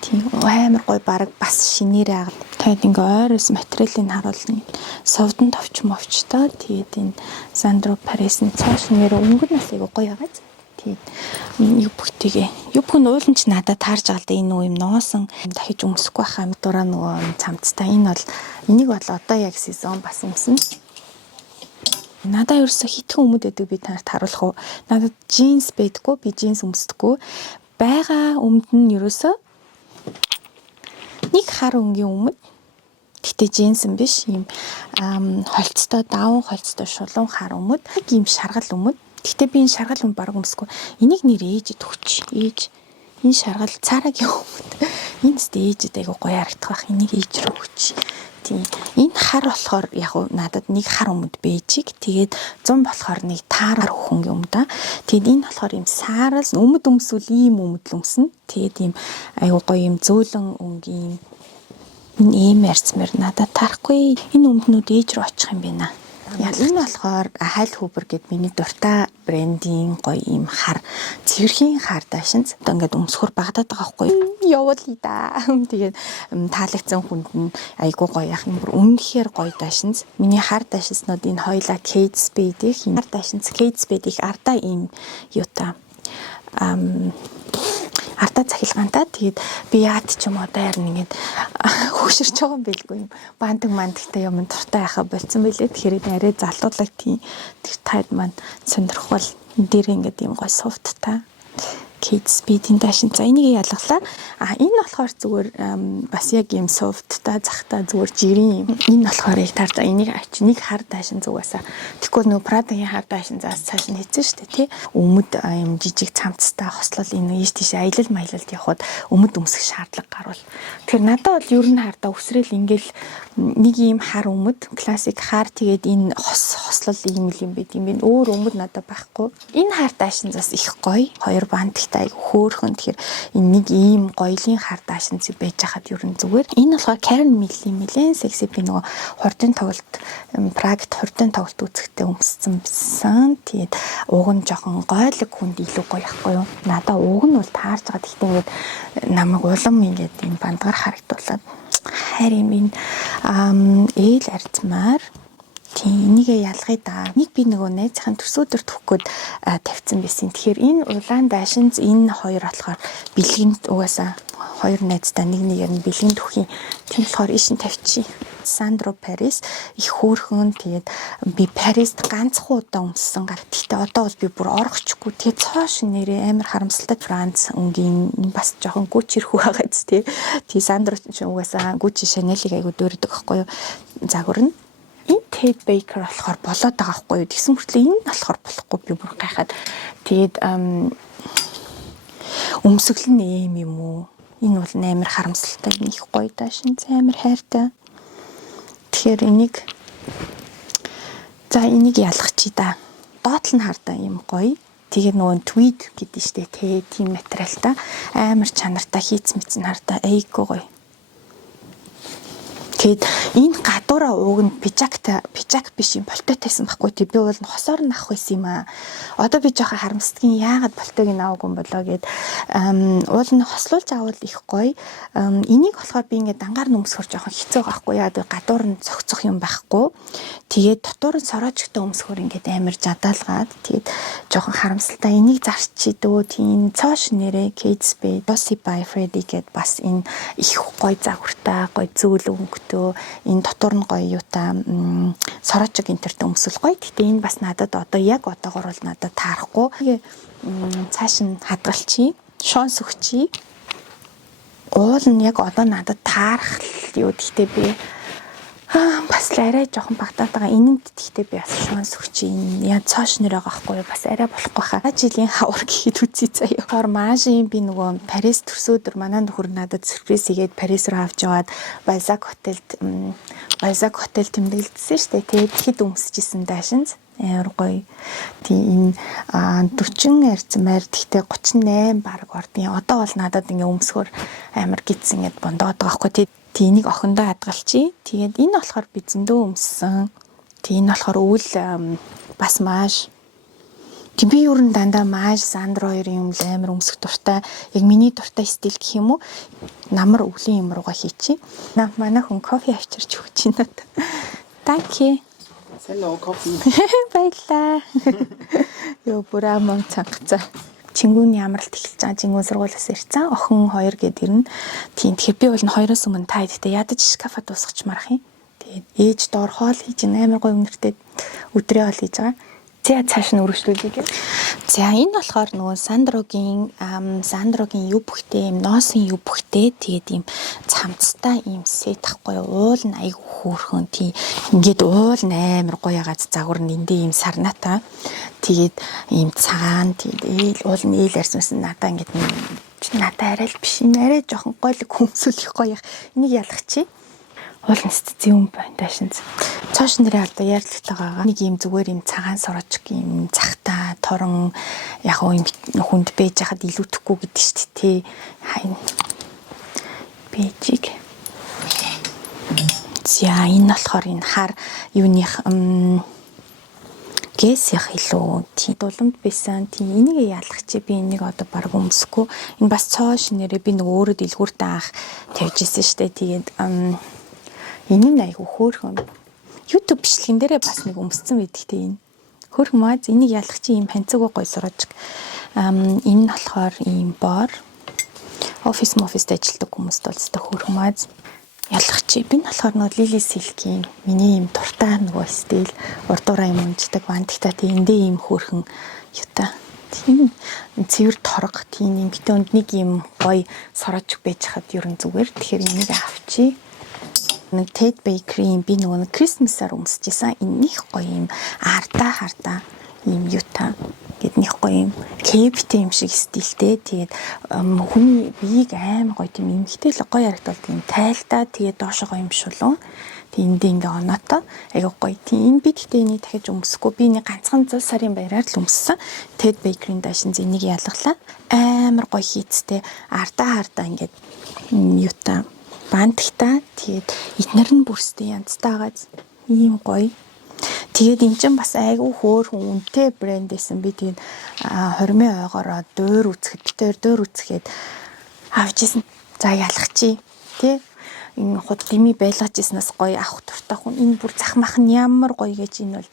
Тийм амар гоё баг бас шинээрээ агаад тэгээд ингээ ойроос материалыг харуулна. Совдон товч мовчтой. Тэгээд энэ Sandro Paris-ны цааш нэр өнгө нь бас айгу гоё агаад. Тэгээд юу бүгн уулын ч надад таарж байгаа л да энэ үе юм ноосон дахиж өмсөхгүй хаа дураа нөгөө цамцтай энэ бол энийг бол одоо яг сезон бас өмснө. Надад ерөөсө хитгэн өмд байдаг би танарт харуулах уу. Надад джинс байдаггүй, би джинс өмсдөггүй. Бага өмд нь ерөөсө нэг хар өнгийн өмд. Гэтэ джинсэн биш юм холцтой даван холцтой шулуун хар өмд. Нэг юм шаргал өмд. Гэтэ би энэ шаргал өмд бараг өмсөхгүй. Энийг нэр ээжэд өгч. Ээж энэ шаргал цаарагийн өмд. Энэ сте ээжэд айгу гоё харагдах байх. Энийг ээж рүү өгч. Тийм. Энэ хар болохоор яг надад нэг хар өмд бэжиг. Тэгээд 100 болохоор нэг таараар хөнгийн өмд аа. Тэгээд энэ болохоор юм саарал өмд өмсвөл ийм өмд л өмснө. Тэгээд ийм айгу гоё юм зөөлөн өнгийн энэ ийм ярьцмэр надад тарахгүй. Энэ өмднүүд ээж рүү очих юм байна. Яг энэ болохоор Хайл Хүүбер гэд миний дуртай брендийн гоё ийм хар цэвэрхийн хар дашинз. Одоо ингээд өмсөхөр багтаад байгаа байхгүй юу? Явуулъя да. Тэгээд таалагдсан хүнд нь айгуу гоё яах юм бүр үнэхээр гоё дашинз. Миний хар дашинзнууд энэ хоёлаа Kate Spade-ийн хар дашинз Kate Spade-ийг ардаа ийм юутай ардаа цахилгаантай. Тэгээд би яад ч юм одоо ярин ингээд хөшөрч байгаа юм билгүй юм. Бантагтай юм дуртай яхаа болцсон байлээ. Тэгэхээр арай залуулаг тийм тэр тайд маань сонирхол дээр ингээд юм гой софттай. Kate Spade-ийн дашин. За энийг ялгалаа. Энэ болохоор зүгээр бас яг юм софттай захтай зүгээр жирийн юм. Энэ болохоор яг таар энийг авч нэг хар дашин зүгээс. Тэгэхгүй нөө Prada-гийн хар дашин заас цааш нь хийсэн шүү дээ тий. Өмд юм жижиг цамцтай хослол энэ ийш тийш аялал маялалд явхад өмд өмсөх шаардлага гарвал. Тэгэхээр надад бол ер нь хардаа өсрэл ингээл нэг ийм хар өмд классик хар тэгээд энэ хослол ийм юм байт юм бэ. Өөр өмд надад байхгүй. Энэ хар дашин заас их гоё. Хоёр банттай айгу хөөрхөн. Тэгэхээр энэ нэг ийм гоёлын хар дашин зүг байж хахад ер нь зүгээр. Энэ болохоор Karen Millen секси би нөгөө хурдын тоглолт Прагт хурдын тоглолт үзэхдээ өмссөн байсан. Тэгээд уг нь жоохон гойлог хүнд илүү гоё ахгүй юу? Надаа уг нь бол таарч байгаа. Гэхдээ ингээд намайг улам ингээд энэ бандгаар харагдуулаад харин энэ ээл арцмаар тийм энийгээ ялгая да. Нэг би нөгөө найзынхаа төсөөдөр төвхгöd тавьсан байсан. Тэгэхээр энэ улаан дашинз энэ хоёр болохоор бэлгэнд угаасаа хоёр найзтай нэгээр нь бэлгэнд төхий. Тийм болохоор ишин тавьчих. Sandro Paris их хөөрхөн. Тэгээд би Парист ганцхан удаа өмссөн. Гэхдээ одоо бол би бүр орохчгүй. Тэгээд цоош нэрээ амар харамсалтай Франц өнгийн бас жоохон Gucci ирэх байгаа биз тий. Тэгээд Sandro ч угаасаа Gucci Chanel-ийг айгу дөөрдөг байхгүй юу? Загвар нь энэ Ted Baker болохоор болоод байгаа байхгүй юу? Тэгсэн мөртлөө энэ болохоор болохгүй би бүр гайхаад. Тэгээд өмсгөл нь ийм юм уу? Энэ бол амар харамсалтай их гоё дашин амар хайртай. Тэгэхээр энийг ялгачих да. Доотл нь хардаа юм гоё. Тэгээ нөгөө tweed гэдэг штэ тийм материалтай амар чанартай хийц мэдсэн хардаа айгүй гоё. Тэгэд энэ гадуураа ууг нь пижак биш юм болтой тавьсан байхгүй тий би бол хосоор нь авах байсан юм аа. Одоо би жоохон харамсдгийн яагаад болтойг нь аваагүй юм болоо гэд уул нь хослуулж авал их гоё. Энийг болохоор би ингээд дангаар өмсгөр жоохон хэцүү байхгүй яа гадуур нь цогцох юм байхгүй. Тэгээд дотор нь сороочтой өмсгөр ингээд амар жадаалгаад тэгээд жоохон харамсалтай энийг зарчий дөө тийм цоош нэрээ Kate Spade Bossy by Freddy гэд бас энэ их гоё загвартай гоё зөөл өнгөтэй энэ дотор нь гоё юутай сороочг интертэй өмсөл гоё. Гэтэ энэ бас надад одоо яг одоогор бол надад таарахгүй. Тэгээ цааш нь хадгалчий, шонс өгчий. Уул нь яг одоо надад таарах юу гэхдээ би бас л арай жоохон багтаад байгаа. Энэнд гэхдээ би бас шонс өгчий. Яа цоош нэр байгаа байхгүй юу? Бас арай болохгүй хаа. Жилийн хавар гэхэд үзье заяа. Формажийн би нөгөө Парис төрсөдөр манай нөхөр надад сюрприз хийгээд Парис руу авч яваад Balzac хотел тэмдэглэсэн шүү дээ. Тэгээд хэд өмсөжсэн дашинз амар гоё. Тийм энэ 40 арцмаар тэгтээ 38 баг ордын. Одоо бол надад ингээ өмсгөр амар гидсэн гэд бондоод байгаа байхгүй. Тэнийг охиндоо хадгалчий. Тэгээд энэ болохоор би зөндөө өмссөн. Тэг энэ болохоор өвөл бас маш. Тэг би ер нь дандаа маш Sandro хоёрын юм амар өмсөх дуртай. Яг миний дуртай стил гэх юм уу? Намар өвлийн юм руугаа хийчи. Манай хүн кофе авчирч өгч байна. Thank you. Сайн уу кофе. Баярлаа. Юу бүраа мөн цангацаа. Чингүүний амралт эхэлж байгаа. Чингүүн сургуулиас ирсэн. Охин 2 гээд ирнэ. Тийм тэгэхээр би бол 2-оос өмнө та идтээ ядаж шкафа дуусгачмарах юм. Тэгээд ээж доор хоол хийж амар гоё өнөртэй өдрөө хоол хийж байгаа. За цааш нь үргэлжлүүлье. За энэ болохоор нөгөө Сандрогийн юу бүхтэй юм носын юу бүхтэй тэгээд ийм цамцтай ийм сет ахгүй уул нь айгу хөөрхөн тий ингээд уул амар гоё ягаад загвар нь эндээ ийм сарнатаа тэгээд ийм цагаан тэгээд уул нь ээл арьсмасан надаа ингээд надаа арай л биш юм арай жоохон гойлог хүмсүүлэх гоё яг энийг ялгачих. Уулын зүүн байна даашинз. Цааш нэрээ одоо ярилцлагатайгаа нэг юм зүгээр юм цагаан сорожг юм цагтаа торон яг юм хүнд бэж хахад илүүтэхгүй гэдэг шүү дээ. Хайн бэжиг. За энэ болохоор энэ хар юуных гэс яг илүү тий дуламд байсан тий энийг ялах чи би энийг одоо баг өмсөхгүй энэ бас цааш нэрээ би нэг өөрөө дэлгүүртээ анх тавьж исэн шүү дээ. Тэгээд энэ нь айгу хөөрхөн. YouTube бичлэгэн дээрээ бас нэг өмссөн байдагтэй энэ. Хөөрхөн маа энийг ялах чи ийм панцаг гой сураж. Энэ нь болохоор ийм бор. Офис ажилтдаг хүмүүст бол зөвхөн хөөрхөн маа ялах чи. Би нь болохоор нөгөө Lily Silk-ийн миний ийм дуртай нөгөө стил урдуураа юм унждаг вантигтай эндээ ийм хөөрхөн юутай. Тийм цэвэр торго тийм юм битээ өнд нэг ийм гой сураж байж хад ерөн зүгээр. Тэгэхээр энийг авчи. Нэг Ted Bakery би нөгөө Christmas-аар өмсөжсэн. Энэ их гоё юм ардаа юм юутай гэд нэг гоё юм кептэй юм шиг стилтэй. Тэгээд хүний биеийг аим гоё тийм эмхтэй л гоё харагдвал тийм тайлтаа тэгээд доошоо гоё юм шулуун. Тэгээд ингээ оноотой айгуу гоё тийм би гэхдээ энийг дахиж өмсөхгүй би нэг ганцхан 100 сарын баяраар л өмссөн. Ted Bakery-ийн даашин энийг ялглаа. Амар гоё хийцтэй ардаа ингээд юутай бантгтаа тэгээд эднэр нь бүрстэй янзтайгаа ийм гоё. Тэгээд эн чинь бас айгүй хөөрхөн үнэтэй брэнд байсан. Би тэгээд 20 ойгоороо дөр үзэхэд авч исэн. За ялах чи тий энэ хот дими байлгаж ирснээс гоё авах туртай хүн. Энэ бүр захмах нь ямар гоё гэж энэ бол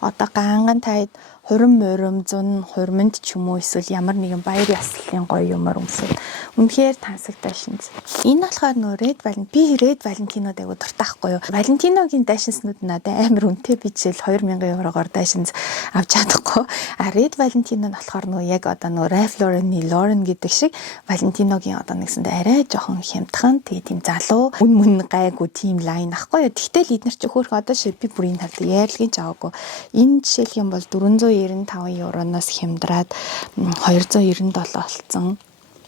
одоо ганган таад хурим мурим 100 хуримд ч юм уу эсвэл ямар нэгэн баяр яслалын гоё юмар өмсөв. Үнэхээр тансагтай шинж. Энэ болохоор нөө Red Valentino дайгуу дуртайхгүй юу. Valentino-гийн дайшинснууд надад амар үнэтэй би жишээл 2000 еврогоор дайшинс авч чадахгүй. Red Valentino нь болохоор нөө яг одоо нөө Ralph Lauren гэдэг шиг Valentino-гийн одоо нэгсэндээ арай жоохон хямдхан тийм залуу үн гайгүй тийм лайн ахгүй юу. Тэгтэл эднэр чи хөөх одоо шив би бүрийн тавд яарлагын жаагүй. Энэ жишээлх юм бол 495 евроноос хямдраад 297 болсон.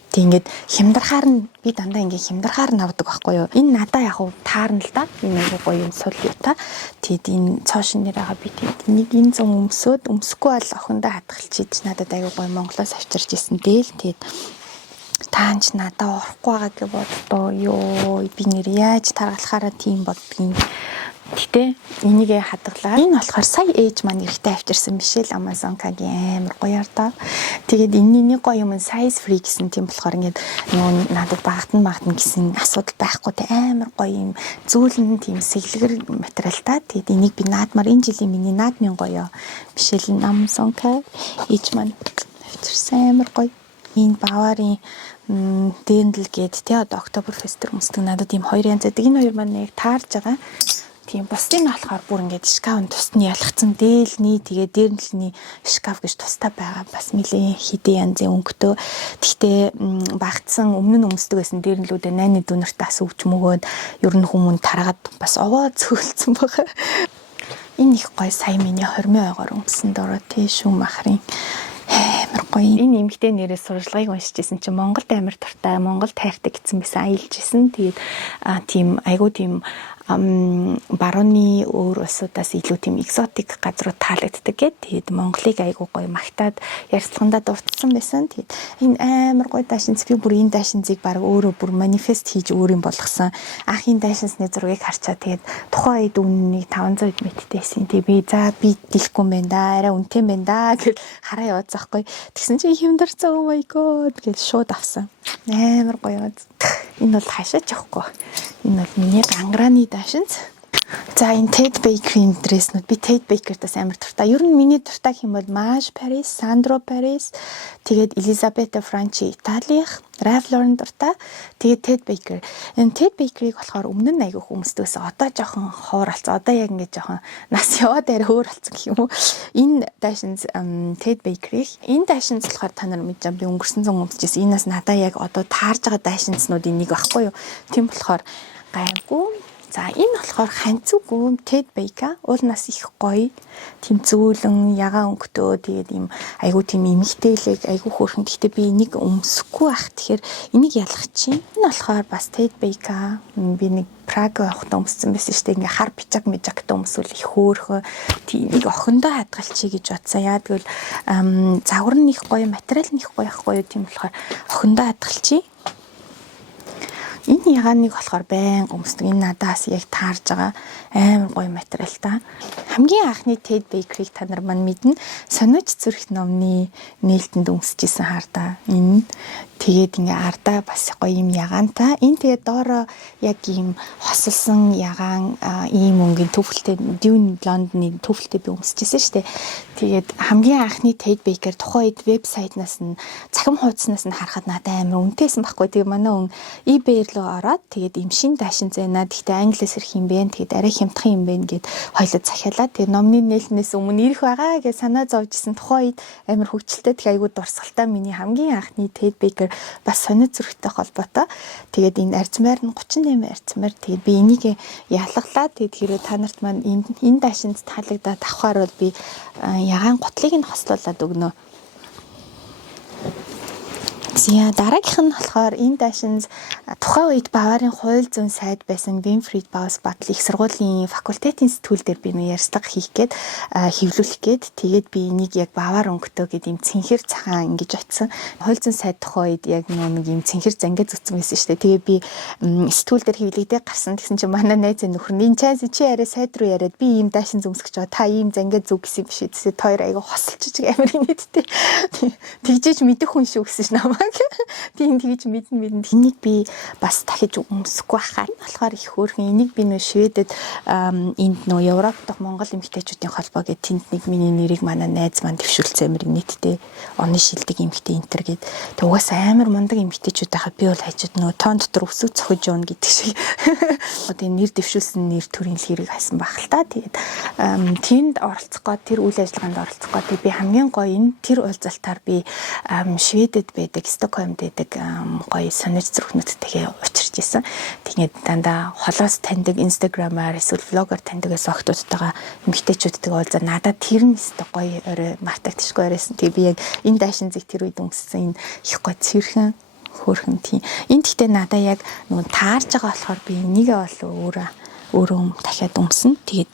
Тэг ингээд хямдрахаар нь би дандаа ингээд хямдрахаар нь авдаг байхгүй юу. Энэ надаа яг уу таарна л да. Энэ айгуу гоё юм сул юу та. Тэгэд энэ цоошин нэрээгаа би тэгэд нэг энэ зам өмсөхгүй бол охиндоо хатгалчиж надад айгуу гоё Монголоос авчирч исэн дээл. Тэгэд таанч надаа орохгүй байгаа гэж боддоо ёо би нэр яаж таргалахаараа тийм боддгийн. Гэтэ энийгээ хадгалаа. Энэ болохоор сая ээж маань эрэхтэй авчирсан Michelle Amazonka-гийн амар гоё ардаа. Тэгээд энэний гоё юм size free гэсэн тийм болохоор ингээд нөгөө надад багтан гэсэн асуудал байхгүй те амар гоё юм зөөлөн тийм сэглэгэр материалтай. Тэгээд энийг би наадмаар энэ жилийн миний наадмын гоё Michelle Amazonka ээж маань авчирсан амар гоё. Энэ Баварын дэндэл гээд те одоо Oktoberfest өмсдөг надад ийм хоёр янз байдаг. Энэ хоёр маань яг таарж байгаа. Тийм бусдын нь болохоор бүр ингээд шкаф тусны ялгцсан дээлний тэгээ дээрнэлний шкаф гэж тустай байгаа бас нэлээ хидэн янзын өнгөтэй. Гэхдээ багтсан өмнө нь өмсдөг байсан дээрнлүүдээ 8 дүүнэртээ ас өгч мөгөөд ер нь хүмүүнд таргаад бас овоо цөөлцсөн байгаа. Энэ их гоё сая миний 20 ойгоор өмсөн дөрөө тий шүү махрын амар гоё. Энэ эмэгтэй нэрээс сурвалжлагыг уншижсэн чинь Монголд амар туртай, Монгол тайртай гэсэн байсан аялжсэн. Тэгээд тийм айгуу тийм барууны өөр улсуудаас илүү тийм экзотик газруу таалагддаг гэдэг. Тэгээд Монголыг айгуу гоё магтаад ярьцлагандаа дурдсан байсан. Тэгээд энэ амар гоё даашинз би бүр энэ даашинзыг баг өөрөө бүр манифест хийж өөрийн болгосон. Анхын даашинзны зургийг харчаа тэгээд тухайн үед үнэнийг 500 мэттэйсэн. Тэгээд би дийлэхгүй юм байна да. Арай үнэтэй юм байна да гэж хараа яваад заахгүй. Тэгсэн чинь хямдарсан oh my god гэж шууд авсан. Амар гоё. Энэ бол хашаач явахгүй. Энэ бол миний гангарааны даашинз. За энэ Ted Baker-ийн дреснүүд би Ted Baker-таас амар дуртай. Ер нь миний дуртай хэм бол Marge Paris, Sandro Paris, тэгээд Elisabetta Franchi Италих, Ralph Lauren дуртай. Тэгээд Ted Baker. Энэ Ted Baker-ыг болохоор өмнө нь айгүй хүмүүстээс одоо жоохон хооролцсон. Одоо яг ингээд жоохон нас яваад арай өөр болсон гэх юм уу. Энэ Dashins Ted Baker-ийг энэ Dashins болохоор та нар мэдж байгаа би өнгөрсөн зун өмсөжсэн. Энэ нас надаа яг одоо таарж байгаа Dashins-нуудын нэг байхгүй юу. Тийм болохоор гайгүй. За энэ болохоор ханцуугүй Ted Baker уул нас их гоё тийм зөөлөн ягаан өнгөтэй тэгээд ийм айгуу тийм эмгтээлэг айгуу хөөрхөн. Гэхдээ би энийг өмсөхгүй байх. Тэгэхээр энийг ялах чинь энэ болохоор бас Ted Baker би нэг Прага явахдаа өмссөн байсан шүү дээ. Ингээ хар пижактай өмсвөл их хөөрхөн. Тийм нэг охиндоо хадгалчихъя гэж бодсон. Яа тэгвэл загвар нь их гоё, материал нь их гоё ахгүй юу. Тийм болохоор охиндоо хадгалчихъя. Энэ ягааныг болохоор байн өмсдөг. Энэ надаас яг таарж байгаа амар гоё материал та. Хамгийн анхны Ted Baker-ыг та нар мань мэднэ. Сониуч зүрх номны нээлтэнд өмсөжсэн хардаа. Энэ тэгээд ингээ ардаа бас гоё юм ягаантай. Энэ тэгээд доороо яг ийм хосолсон ягаан ийм өнгийн төвлөлтэй Dune London-ны төвлөлтэй би өмсөжсэн шүү дээ. Тэгээд хамгийн анхны Ted Baker тухайн үед вебсайтнаас нь цахим хуудаснаас нь харахад надад амар үнэтэйсэн байхгүй. Тэгээд манай хүн eBay руу ороод тэгээд им шин Dashins зэнаа. Гэхдээ англиас ирэх юм бэ. Тэгээд арай хямдхан юм бэ гэд хоёлоо захиалаад тэгээд номны нээлтнээс өмнө ирэх байгаа гэж санаа зовжсэн тухайн үед амар хөвчлөлтэй тэг айгуу дурсгалтай миний хамгийн анхны Ted Baker бас сониуч зүрхтэй холбоотой. Тэгээд энэ арцмаар нь 38 арцмаар тэгээд би энийг ялгалаа. Тэгээд хэрэг та нарт маань энэ Dashins таалагдаад авахаар бол би ягаан готлыг нь хослуулад өгнө. За дараагийнх нь болохоор энэ Dashins тухайн үед Баварын хууль зүйн сайд байсан Winfried Baus Battle их сургуулийн факультетийн сэтгүүл дээр би нэг ярьцлага хийх гээд хэвлүүлэх гээд тэгээд би энийг яг Бавар өнгөтэй гэдэг юм цэнхэр цагаан ингэж очисон. Хууль зүйн сайд тухайн үед яг нэг юм цэнхэр зангид зүтсэн байсан шүү дээ. Тэгээд би сэтгүүл дээр хэвлэгдээ гарсан. Тэгсэн чинь манай найз нөхөр нь энэ чанс чи арай сайд руу яриад би ийм Dashins өмсгөж байгаа. Та ийм зангид зүг гэсэн биш үү? Тэгээд хоёр айгаа хосолчиж амар инээдтэй. Тэгжээж мэдэх хүн шүү гэсэн ш намайг. Тийм тэгж мэднэ. Энийг би бас дахиж өмсөхгүй байхаар болохоор их хөөрхөн. Энийг би нөө Шведэд энд нөө Европ дахь Монгол эмэгтэйчүүдийн холбоо гэдэг тэнд нэг миний нэрийг манай найз маань дэвшүүлсэн амир нийтдээ оны шилдэг эмэгтэй энтер гээд тэг угаасаа амар мундаг эмэгтэйчүүд байхад би бол хажууд нөө тоон дотор өсөг цохиж явна гэдэг шиг одоо нэр дэвшүүлсэн нэр төрийн хэрэг хайсан баг л та. Тэгээд тэнд оролцох гээд тэр үйл ажиллагаанд оролцох гээд би хамгийн гоё энэ тэр уулзалтаар би Шведэд байдаг Стокгольмд байдаг гоё сониуч зүрхнүүдтэйгээ учирч исэн. Тэгээд дандаа холоос таньдаг инстаграмаар эсвэл влогоор таньдаг охтуудтайгаа эмэгтэйчүүдтэйгээ уулзаа надад тэр нь өстой гоё орой мартагдчихгүй оройсон. Тэгээд би яг энэ Dashins-ийг тэр үед өмссөн энэ их гоё цэрхэн хөөрхөн тийм. Энд гэхдээ надаа яг нөгөө таарж байгаа болохоор би энийгээ бол өөрөө дахиад өмснө. Тэгээд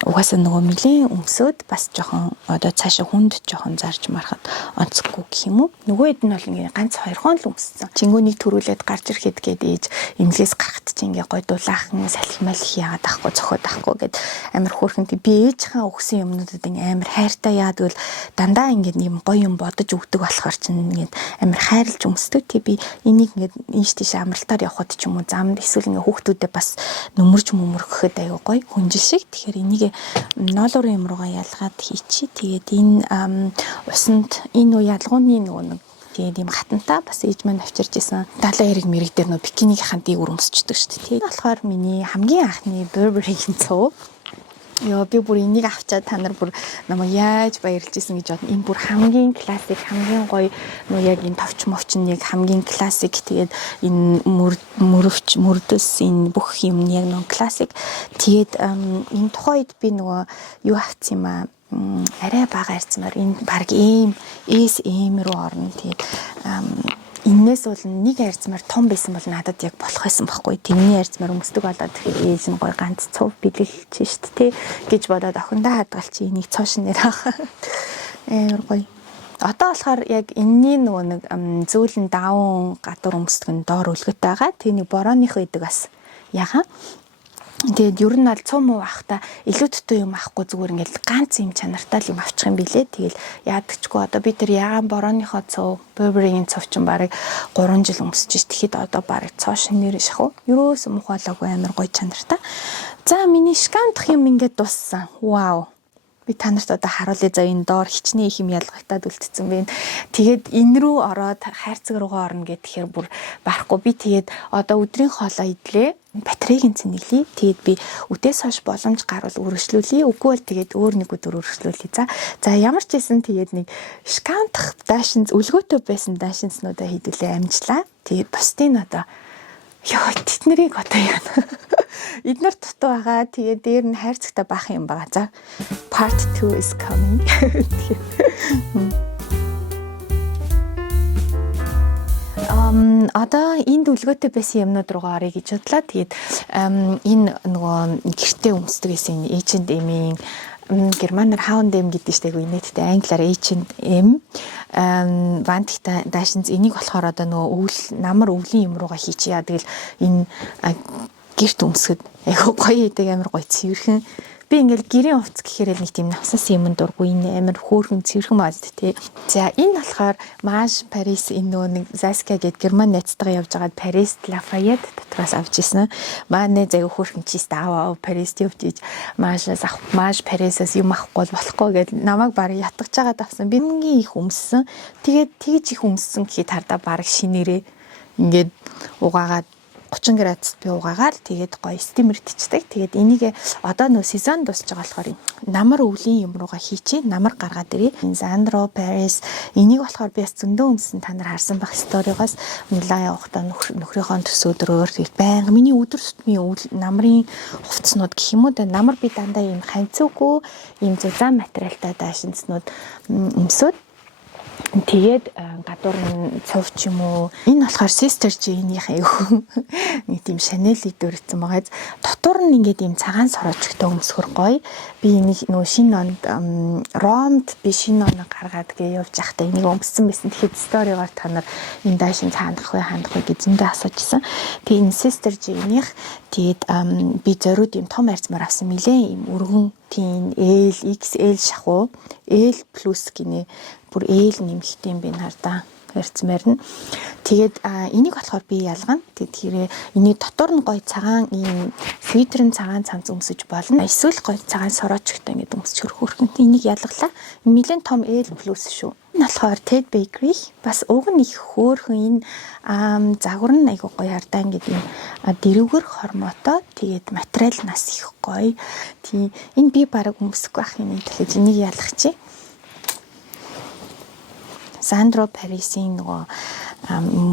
угаасаа нөгөө мөлийн өмсөд бас жоохон одоо цаашаа хүнд жоохон зарж марахад онцгүй гэх юм уу. Нөгөө хэд нь бол ингээ ганц 2 хон л өмссөн. Чингөөнийг төрүүлээд гарч ирэхэд гээд ээж эмнэлгээс гарахт чи ингээ гой дулаахан салхи малхи яагаад ахгүй цохоод ахгүй гэд амар хөөрхөн тий би ээжийнхаа өгсөн юмнуудад ингээ амар хайртай яадвал дандаа ингээ юм гоё юм бодож өгдөг болохоор чинь ингээ амар хайрлж өмсдөг. Тий би энийг ингээ ийш тийш амралтаар явхад ч юм уу замд эсвэл ингээ хүүхдүүдэд бас нөмөрж мөмөргөхөд аягүй гоё хүнжил шиг. Тэгэхээр энийг ноолуурын юм руугаа ялгаад хийчи. Тэгээд энэ усанд энэ ялгууны нөгөө нэг тэгээд юм хатантаа бас ээж маань авчирч исэн 70 эрэг мэрэг дээр нөө бикинигийнхэн дэг өрөмсчдөг шүү дээ. Тэгээд болохоор миний хамгийн анхны Burberry-ийн цов. Яа би бүр энийг авчаад та нар бүр намайг яаж баярлж исэн гэж бодно. Энэ бүр хамгийн классик, хамгийн гоё нөө яг энэ товч мовч нь яг хамгийн классик. Тэгээд энэ мөрдөөс энэ бүх юм яг нөө классик. Тэгээд энэ тухайд би нөгөө юу авсан юм аа арай бага арцмаар энэ баг ийм руу орно. Тэгээд энээс бол нэг арцмаар том байсан бол надад яг болох байсан байхгүй. Тэрний арцмаар өмсдөг болоод тэгэхээр ээж нь гоё ганц цув бэлгэлж штт те гэж бодоод охиндоо хадгалчих энийг цоошин нэр авах. Амар гоё. Одоо болохоор яг энэний нөгөө нэг зөөлөн даван гадуур өмсдөг нь доор өлгөт байгаа. Тэний борооных идэг бас яхаа. Тэгээд ер нь бол цум уу авахта илүү төтөө юм авахгүй зүгээр ингээд ганц юм чанартай юм авчих юм билээ. Тэгэл яадагчгүй одоо бид тэр ягаан борооныхоо цов, Burberry-ийн цов ч барыг 3 жил өмсөж ш. Тэгэхэд одоо барыг цоо шинээр шахав. Ерөөс мухаалаагүй амар гоё чанартай. За миний шкаф юм ингээд дуссан. Вау. Би та нарт одоо харуулъя за энэ доор хичнээн их юм ялгагдаад үлдсэн байна. Тэгээд энэ рүү ороод хайрцаг руугаа орно гэхээр бүр барахгүй. Би тэгээд одоо өдрийн хоолоо идлээ. Батарейг цэнэглэе. Тэгээд би үдээс хойш боломж гарвал үргэлжлүүлье. Үгүй бол тэгээд өөр нэг өдөр үргэлжлүүлье. За ямар ч байсан тэгээд нэг шкаф дашинз өлгөөтэй байсан дашинзнуудаа хийдүүлээ амжлаа. Тэгээд бусдын одоо ёо тэд нарыг одоо яана. Эднэр дутуу байгаа. Тэгээд дээр нь хайрцагтай баах юм байгаа. За part 2 is coming. Одоо энэ дүлгөөтэй байсан юмнууд руугаа оръё гэж бодлаа. Тэгээд энэ нөгөө гэртээ өмсдөг гэсэн H&M-ийн германаар H&M гэдэг штеп инээдтэй англиар H&M ванттай дашинз энийг болохоор одоо нөгөө намар өвлийн юм руугаа хийчихъя. Тэгэл энэ гэрт өмсгöd айгуу гоё идэг амар гоё цэвэрхэн. Би ингээл гэрийн хувцас гэхээр л нэг тийм навсаас юм дургүй энэ амар хөөрхөн цэвэрхэн бод тий. За энэ болохоор Mage Paris энэ нөгөө нэг Zaskia гэдэг герман найзтайгаа явж байгаад Paris Lafayette дотроос авч ирсэн. Манай заяа хөөрхөн чист аваа Paris явж иж Mage Paris-аас юм авахгүй болохгүй гэд намайг баг ятгаж байгаад авсан. Би ингийн их өмссөн. Тэгээд тэгж их өмссөн гэхэд хардаа баг шинээрээ ингээд угаагаад 30 градусд би угаагаад тэгээд гоё стимертчдэг. Тэгээд энийг одоо нөө сезон дуусж байгаа болохоор намар өвлийн юм руугаа хийчихээ. Намар гаргаад ирээ. Sandro Paris энийг болохоор би бас зөндөө өмсөн та нар харсан байх сторигоос Милан явахдаа нөхрийнхөө төсөөдрөөр тэгээд байнга миний өдөр тутмын намрын хувцснууд гэх юм уу да намар би дандаа юм ханцуугүй юм зузаан материалтай дашинзнууд өмсөд тэгээд гадуур нь цовч юм уу энэ болохоор Sister Jean-ийн аюу нэг тийм Chanel-ийг дөрвсөн байгаа. Дотор нь ингээд ийм цагаан сороочтой өмсгөр гоё. Би энийг нөө шинэ онд Ромд би шинэ оноо гаргаад гээ явж байхдаа энийг өмссөн байсан. Тэгэхэд сторигоор та нар энэ даашин хандах вэ гэж зөндөө асуужсэн. Тэгээ энэ Sister Jean-ийн тэгээд би зориуд ийм том арцмаар авсан милээ. Ийм өргөн тийм L XL шахуу L+ гинэ бүр ээл нэмэгтэй юм би хардаа ярьцмаар нь. Тэгээд энийг болохоор би ялгана. Тэгэхээр энийг дотор нь гоё цагаан ийм свитерэн цагаан цамц өмсөж болно. Эсвэл гоё цагаан сороочтой ингээд өмсч хөрхөн. Энийг ялгалаа. Нэлээд том ээл плюс шүү. Энэ болохоор Ted Bakery бас уг нь их хөөрхөн энэ загвар нь айгуу гоё хардаа ингээд ийм дэрвгэр хормоотой. Тэгээд материал нас их гоё. Тийм энэ би бараг өмсөхгүй ах юм. Тэгэхээр энийг ялгачих. Sandro Paris-ийн нөгөө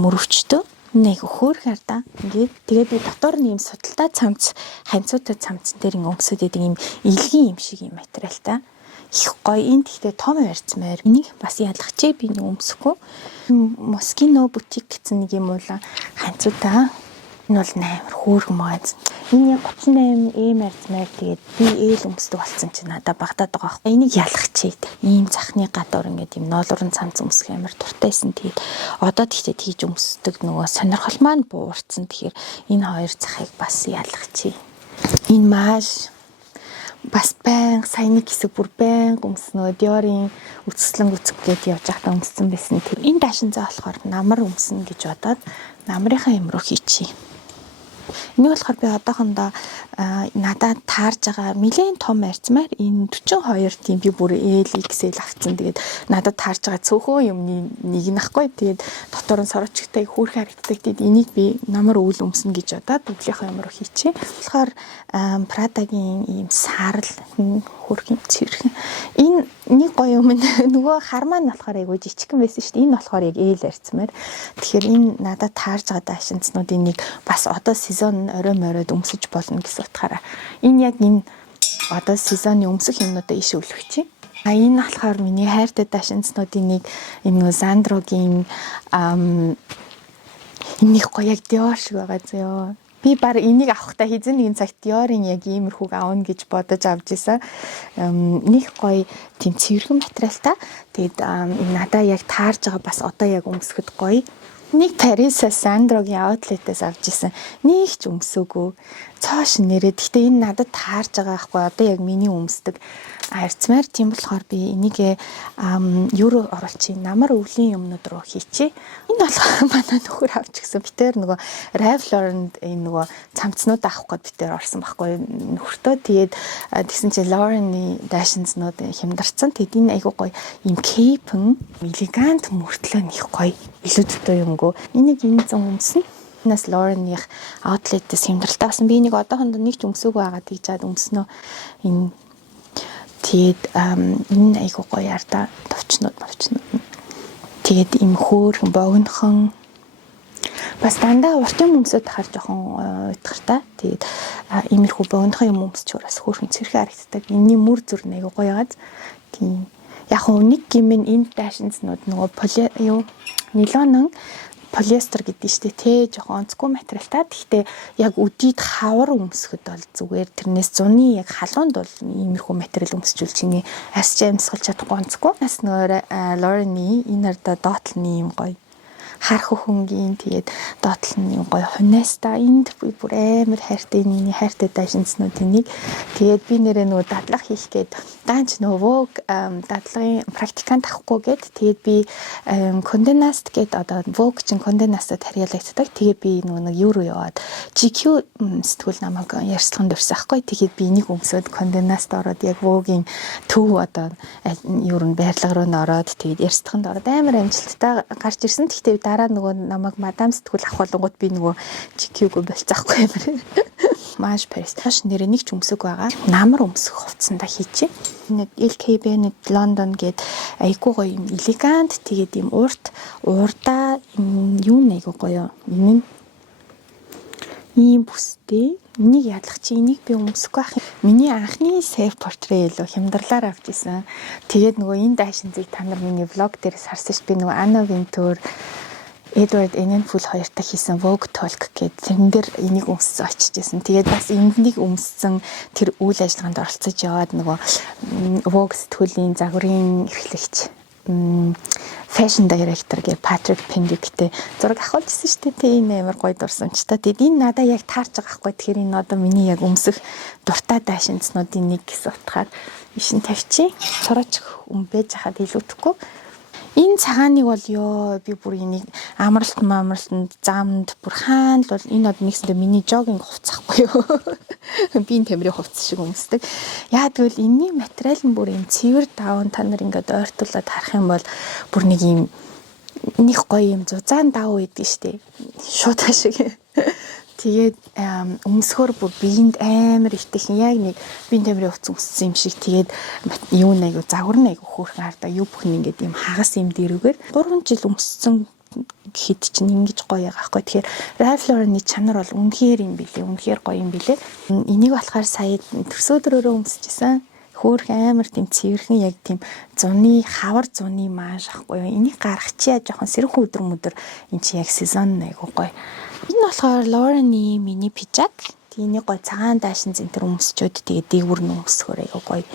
мөрөвчтөө нэг хөөрхөр да. Ингээд тэгээд би дотор нь юм судалтай цамц, ханцуутай цамц дээр ин өмсөд идэг юм илгийн юм шиг юм материалтай. Их гоё. Энэ тэгтээ том ярьцмаар. Энийг бас ялгачээ би нэг өмсөхгүй. Moschino boutique гэсэн нэг юм уула ханцуутай. Энэ бол амар хөөрхөн байгаа. Энэ 38 ярьцмаар тэгээд би ээл өмсдөг болсон чи надад багтаад байгаа байхгүй. Энийг ялгачээ. Ийм захны гадуур ингээд юм ноолорон цамц өмсөх амар дуртайсэн. Тэгээд одоо тэгтээ тийж өмсдөг нөгөө сонирхол маань буурсан. Тэгэхээр энэ хоёр захыг бас ялгачээ. Энэ Mage бас байн саяны хэсэг бүр байн өмснөө Dior-ийн үсгэлэн үсэг гээд явж байхдаа өмссөн байсан. Энэ дашинзаа болохоор намар өмснө гэж бодоод намрынхаа юм руу хийчихье. Энийг болохоор би одоохондоо надад таарж байгаа нэлээд том арцмаар энэ 42 тийм би бүр XL авцсан. Тэгээд надад таарж байгаа цөөхөн юмны нэг нахгүй. Тэгээд дотор нь сорочтой хөөрхөн харагддаг. Тэгээд энийг би намар өвөл өмснө гэж бодоод өвлийнхөө юм руу хийчихье. Тэгэхээр Prada-гийн ийм сарл хөөрхөн цэвэрхэн. Энэ нэг гоё юм нөгөө хармаа нь болохоор айгуу жижигхэн байсан шүү дээ. Энэ болохоор яг ээл арцмаар. Тэгэхээр энэ надад таарж байгаа дашинзнуудын нэг бас одоо сезон орой моройд өмсөж болно гэсэн утгаараа. Энэ яг энэ одоо сезоны өмсөх юмнуудаа иш өвлөгч. Энэ болохоор миний хайртай дашинзнуудын нэг энэ Sandro-гийн энэ гоё яг Dior шиг байгаа зөө. Би баг энийг авахтаа хэзээ нэгэн цагт Dior-ийн яг иймэрхүүг аавна гэж бодож авч исэн. Нэг гоё тийм цэвэрхэн материалтай. Тэгээд надаа яг таарж байгаа бас одоо яг өмсөхөд гоё. Нэг Paris-аас Sandro-гийн outlet-ээс авч исэн. Нэг ч өмсөөгүй. Цоош нэрээ. Гэхдээ энэ надад таарж байгаа байхгүй. Одоо яг миний өмсдөг арцмаар тийм болохоор би энийг евро оруулчих. Намар өвлийн юмнууд руу хийчихье. Энэ болохоор манай нөхөр авч гисэн. Би тэр нөгөө Ralph Lauren энэ нөгөө цамцнууд авах гээд би тэр орсон байхгүй. Нөхөртөө тэгээд тэгсэн чинь Lauren-ы дайшинзнууд хямдарсан. Тэгэд энэ айгуу гоё юм кейпэн элегант мөртлөө нэх гоё. Илүү дутуу юмгүй. Энийг энэ зам өмснө. Нас Lauren-их outlet-с хямдралтай басан. Би нэг одоохондоо нэг ч өмсөөгүй байгаа гэж чад өмснөө. Энэ тэгээд энэ айгуу гоё ярда товчнууд. Тэгээд им хөөрхөн богинохон бас дандаа урт юм өмсөд тахаар жоохон уйтгартай. Тэгээд иймэрхүү богинохон юм өмсч ураас хөөрхөн цэрхэн харагддаг. Энэний мөр зүр айгуу гоё яагаад. Тийм. Яг нэг гимэн энэ дайшинзнууд нөгөө нилонон полиестер гэдэг нь шүү дээ. Тэ жоохон онцгүй материалтай. Гэхдээ яг өдийд хавар өмсөхөд бол зүгээр тэрнээс зуны яг халуунд бол иймэрхүү материал өмсчүүл чиний арсч амьсгалж чадахгүй онцгүй. Нас нөгөө Lauren-ы энэ арда доотлны юм гоё харах хөнгийн тэгээд доотлны гоё хунаастай энд би бүр амар хайртай миний хайртай дайшинзнуудын нэг. Тэгээд би нэрээ нөгөө дадлага хийх гээд даанч нөгөө дадлагын практикант авахгүй гээд тэгээд би Condé-Nast гээд одоо Vogue чин Condé-Nast-ад харьяалагддаг. Тэгээд би нөгөө евро яваад GQ сэтгүүл намайг ярьцлаганд өрсөн аахгүй. Тэгээд би энийг өмсөд Condé-Nast ороод яг Vogue-ийн төв одоо еврон байрлал руу н ороод тэгээд ярьцлаганд ороод амар амжилттай гарч ирсэн. Гэхдээ дараа нөгөө намайг мадам сэтгүүл авах болгонгууд би нөгөө GQ-г болцохгүй амар. Маш Paris. Хаш нэрээ нэг ч өмсөг байгаа. Намар өмсөх хувцсандаа хийчихье. Нэг LKB нэг London гээд айгуу гоё юм элегант тэгээд юм урдаа юу нэг айгуу гоё юм. Ийм бүстэй. Энийг ядлах чи энийг би өмсөхгүй ах. Миний анхны self portrait илүү хямдрлаар авч исэн. Тэгээд нөгөө энэ дайшинзыг та нар миний vlog дээрээс харсан ш. Би нөгөө Anna Wintour Edward Enninful хоёртай хийсэн Vogue Talk гэдэг тэрэн дээр энийг өмссөн очижсэн. Тэгээд бас энийг өмссөн тэр үйл ажиллагаанд оролцож яваад нөгөө Vogue сэтгүүлийн загварын эрхлэгч fashion director гэ Patrick Pendickтэй зураг авахулжсэн шүү дээ. Энэ амар гоё дурсамжтай. Тэгээд энэ надад яг таарч байгаа байхгүй. Тэгэхээр энэ одоо миний яг өмсөх дуртай дайшинзнуудын нэг гэсэн утгаар ишин тавьчих. Цорооч өмбэж хахад илүүдэхгүй. Энэ цагааныг бол би бүр энийг амралтанд замд бүр хаан л бол энэ од нэгсэндээ миний жогинг хувцсахгүй юу. Би энэ тамирын хувцс шиг өмсдөг. Яа тэгвэл энэний материал нь бүр юм цэвэр даван та нар ингээд ойртуулаад харах юм бол бүр нэг юм нэг гоё юм зузаан давуу идэг штеп. Шууд шиг. Тэгээд өмсгөр бүр биеинд амар итгэх яг нэг биеийн тамирын хувцас өмссөн юм шиг тэгээд юу нэг загвар нэг хөөрхөн хардаа юу бүхэн ингээд юм хагас юм дэрүүгээр 3 жил өмссөн гэхэд чинь ингэж гоё байгаа байхгүй. Тэгэхээр Ralph Lauren-ы чанар бол үнэхээр юм билээ. Үнэхээр гоё юм билээ. Энийг болохоор сая төрсөдрөөрөө өмсөжсэн. Хөөрхөн амар тийм цэвэрхэн яг тийм зуны хавар зуны мааш ахгүй. Энийг гаргачаа жоохон сэрхэн өдөр эн чи яг сезон айгуу гоё. Энэ болохоор Lauren-ы мини пижак. Тэний гоё цагаан дайшин зэнтер өмсчөөд тэгээд дээгүүр нь өмсөхөр айгуу гоё.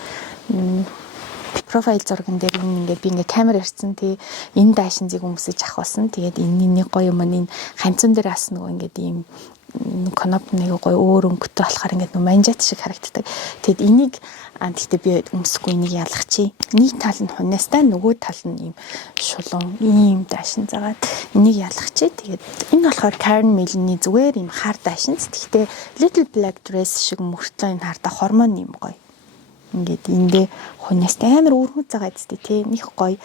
Профайл зурган дээр ингээд би ингээд камер ирсэн тий энэ дайшинзыг өмсөж авахсан. Тэгээд энэний гоё юм энэ ханцун дээр ас нөгөө ингээд ийм коноп нэг гоё өөр өнгөтэй болохоор ингээд манжат шиг харагддаг. Тэгэд энийг гэхдээ би өмсөхгүй энийг ялгачих. Нэг тал нь хунаастай нөгөө тал нь ийм шулуун ийм дайшин загаад энийг ялгачих. Тэгээд энэ болохоор Karen Milne-ний зүгээр ийм хар дайшин. Гэхдээ Little Black Dress шиг мөртлөө энэ хардаа хормон юм гоё. Ингээд эндээ хунаастай амар өргөж байгаа зү тий нэг гоё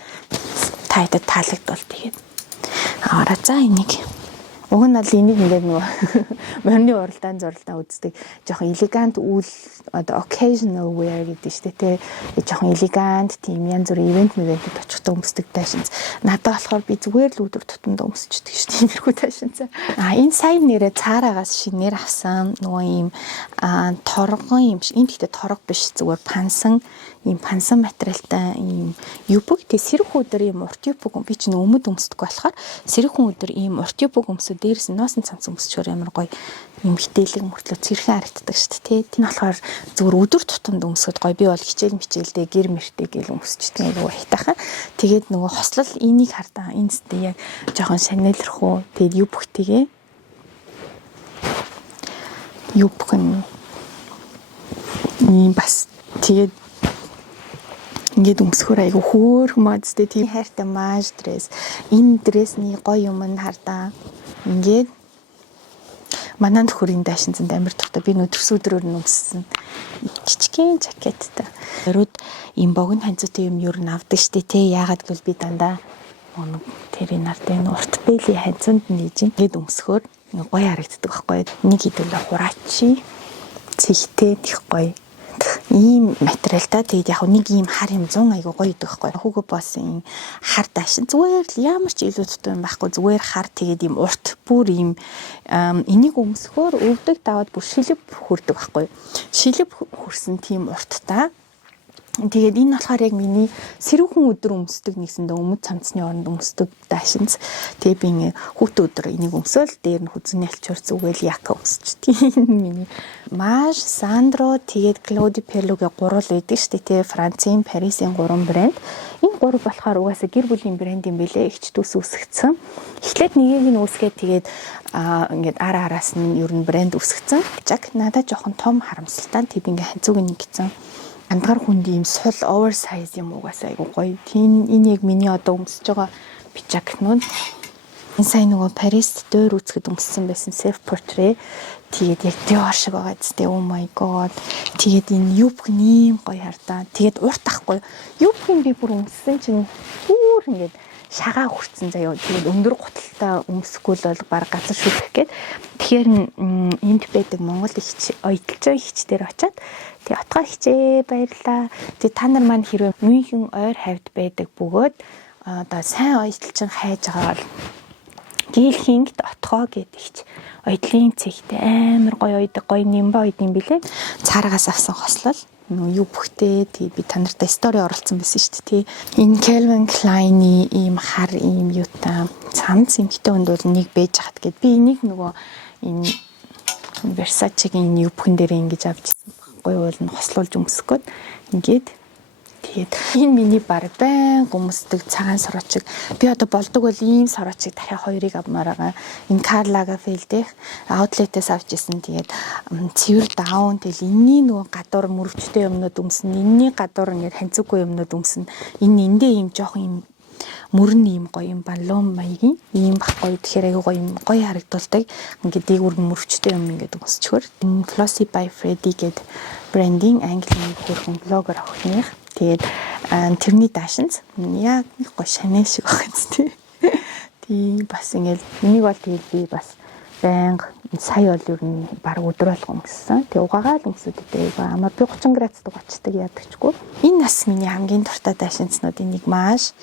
тайтад таалагдвал тэгээд аваараа за энийг уг нь бол энийг ингээд нөгөө морины уралдаан зурлаа үздэг жоохон элегант үйл одоо occasional wear гэдэг шүү дээ тий жоохон элегант тийм янз бүрийн ивент мэдэд очихдоо өмсдөг дайшинз надад болохоор би зүгээр л өдөр тутамд өмсчихдээ шүү дээ тиймэрхүү дайшинз энэ сайн нэрээ цаараагаас шинээр авсан нөгөө ийм торгон юм шиг энэ гэхдээ торго биш зүгээр пансан ийм пансан материалтай ийм юбг. Тэгээ сэрэх өдөр ийм урт юбг би чинь өмд өмсдөг болохоор сэрэх өдөр ийм урт юбг өмсөө дээрээс нь носон цанц өмсчөөр амар гоё ийм хитээлэг мөртлөө цэрхэн харагддаг шүү дээ. Тийм болохоор зүгээр өдөр тутамд өмсөд гоё. Би бол хичээлдээ гэр мэртэй гэл өмсчихдээ нөгөө хайтайхан. Тэгээд нөгөө хослол энийг хардаа. Энэ зүйтэй яг жоохон шанелрхүү. Тэгээд юбгтэйгээ юбг нь ийм бас тэгээд ингээд өмсөхөр айгу хөөрхөн модстэй тийм хайртай маж дресс. Энэ дрессний гоё юм нь хардаа. Ингээд манай нөхөрийн даашин зэнд амир тогтоо би өдрөс өдрөөр нь өмссөн жижигхэн жакеттай. Өрөөд ийм богино ханцуутай юм юу н авдаг штэ тий. Яагаад гэвэл би дандаа тэрийн нартай урт бэли ханцуунд нээж ингээд өмсөхөр гоё харагддаг байхгүй. Нэг хэдүүлээ хураачи цэгтэй их гоё. Ийм материалтай тэгээд яг нэг ийм хар юм 100 айгу гоё идэх байхгүй. Hugo Boss-ийн хар даашин зүгээр л ямар ч илүү тутам юм байхгүй. Зүгээр хар тэгээд ийм урт бүр ийм энийг өмсөхөөр өвдөг даваад бүр шилэв хүрдэг байхгүй. Шилэв хүрсэн тийм урттай. Тэгээд энэ болохоор яг миний сэрүүхэн өдөр өмсдөг нэгсэндээ өмд цамцны оронд өмсдөг даашинз. Тэгээд би хүүтэн өдөр энийг өмсөөл дээр нь хүзний альчуур зүгээл яка өмсчихдээ. Миний Maj, Sandro, тэгээд Claudie Pierlot-гийн гурвал байдаг шүү дээ. Францын, Парисын 3 брэнд. Энэ гурав болохоор угаасаа гэр бүлийн брэнд юм бэлээ. Игч дүүс үүсгэсэн. Эхлээд нэгийг нь үүсгээд тэгээд ингээд араас нь ер нь брэнд үүсгэсэн. Жак надад жоохон том харамсалтай. Тэг би ингээ ханцууг нэг гисэн. Андгаар хүнд ийм сул оверсайз юм угаасаа айгу гоё. Тийм энэ яг миний одоо өмсөж байгаа пижакнууд. Энэ сайн нөгөө Парист дөр үзэхэд өмссөн байсан self portrait. Тэгээд яг Dior шиг байгаа зү. Oh my god. Тэгээд энэ юбг нэм гоё хардаа. Тэгээд урт ахгүй. Юбгийн би бүр өмссөн чинь бүр ингээд шагаа хүрцэн заяа. Тэгээд өндөр гуталтай өмсөхгүй л бол баг газар шүрэх гээд. Тэгэхээр энд байдаг Монгол ихч ойдолцоо ихч дээр очиад тэгээ отгоо хичээ баярлаа. Тэгээ та нар маань хэрвээ Мюнхен ойр хавьд байдаг бөгөөд одоо сайн ойдолчин хайж байгаа бол дийлхингт отгоо гэдэгч ойдлын цэгтэй амар гоё ойдог гоё нимба ойд юм билээ. Цаарагаас авсан хослол юу бүхтэй тэгээ би та нартай стори оруулсан байсан шүү дээ. Энэ Calvin Klein-ийн ийм хар ийм юутай цамц эмхтэй өнд бол нэг бэж хат гэд би энийг нөгөө энэ Versace-гийн юбхэн дээр ингэж авч ирсэн байхгүй бол нь хослуулж өмсгөөд ингээд тэгээд энэ миний баг байн гомсдөг цагаан сорочиг би одоо болдог бол ийм сорочиг дахиад хоёрыг авмаар байгаа. Энэ Karl Lagerfeld-ийн outlet-ээс авч ирсэн. Тэгээд цэвэр даун тэгэл энэний нөгөө гадуур мөрөвчтэй юмнууд өмснө. Энэний гадуур ингээд ханцуугүй юмнууд өмснө. Энэ эндээ ийм жоох ийм мөрн ийм гоё юм баллон маягийн ийм баггүй тэгэхээр аягүй гоё юм гоё харагдуулдаг. Ингээд дээгүүр мөрөвчтэй юм ингээд өмсчхөр. Энэ Flossy by Freddy гэдэг брендинг Английн хөрхөн блогер охиных. Тэгээд тэрний даашинз яг нэг гоё Chanel шиг байгаа зү. Тийм бас ингээд энийг бол тэгээд би бас байнга сая бол ер нь баг өдөр болгон өмссөн. Тэг угаагаал өмсөдтэй амар би 30 градусд угаачдаг ядагчгүй. Энэ нас миний хамгийн дуртай даашинзнуудын нэг Maj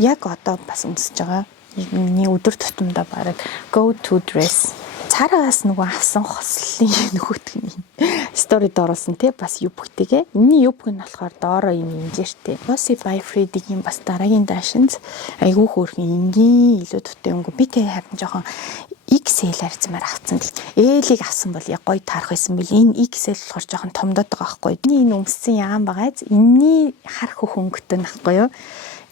яг одоо бас өмсөж байгаа. Миний өдөр тутамдаа баг go to dress. Цаарагаас нөгөө авсан хослолын нөгөөтгний сторид оруулсан тий бас юбгтэйгээ. Энэний юбг нь болохоор доороо юм инжиртэй. Flossy by Freddy-гийн бас дараагийн даашинз айгүй хөөрхөн энгийн илүү туттай өнгө. Би тэг харин жоохон XL арцмаар авсан. L-ийг авсан бол яг гоё таарах байсан бил. Энэ XL болохоор жоохон томдоод байгаа байхгүй. Энэ өмссөн яам байгааз энэний хар хөх өнгөтэй нахгүй юу?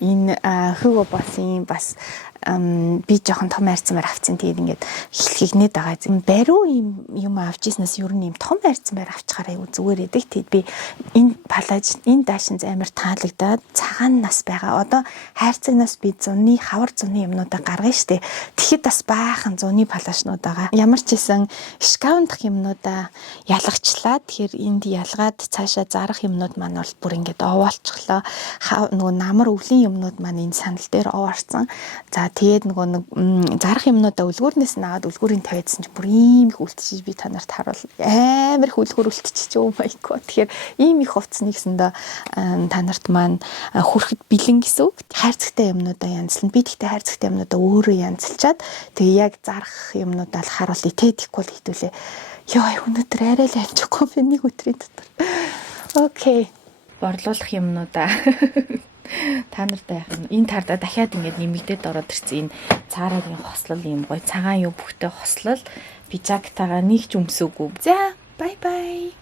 Энэ Hugo Boss-ийн бас би жоохон том арцмаар авсан. Тэгээд ингээд эхлэхийг нэд байгаа. Бариу юм авч ирснээс ер нь юм том арцмаар авчихаар аягүй зүгээр эдэг. Тэгээд би энэ палаж энэ даашинз амар таалагдаад цагаан нас байгаа. Одоо хайрцагнаас би зуны хавар зуны юмнуудаа гаргана штэ. Тэгэхэд бас баахан зуны палажнууд байгаа. Ямар ч хэсэн шкаф дах юмнуудаа ялгачлаа. Тэгэхээр энд ялгаад цаашаа зарах юмнууд маань бол бүр ингээд овоолчихлоо. Нөгөө намар өвлийн юмнууд маань энэ санал дээр овоорсон. За тэгээд нөгөө зарах юмнуудаа үлгүүрнээс нь аваад үлгүүрийн тавьдсан чинь бүр ийм их үлдчихэж би та нарт харуул амар их үлгүүр үлдчихэж oh my god. Тэгэхээр ийм их хувцсны гэсэндээ та нарт маань хүрэхэд бэлэн гэсэн үг. Хайрцагтай юмнуудаа янзлна. Би тэгтээ хайрцагтай юмнуудаа өөрөө янзлчаад тэгээ яг зарах юмнуудаа л харуулъя те тэггүй л хитүүлээ. Ёо өнөөдөр арай л амжихгүй би нэг өдрийн дотор. Окей. борлуулах юмнуудаа та нартай яах юм. Энэ тарда дахиад ингээд нэмэгдээд ороод ирсэн энэ цаарагийн хослол юм гоё цагаан юу бүхтэй хослол пижактагаа нэг ч өмсөөгүй. За, бай бай.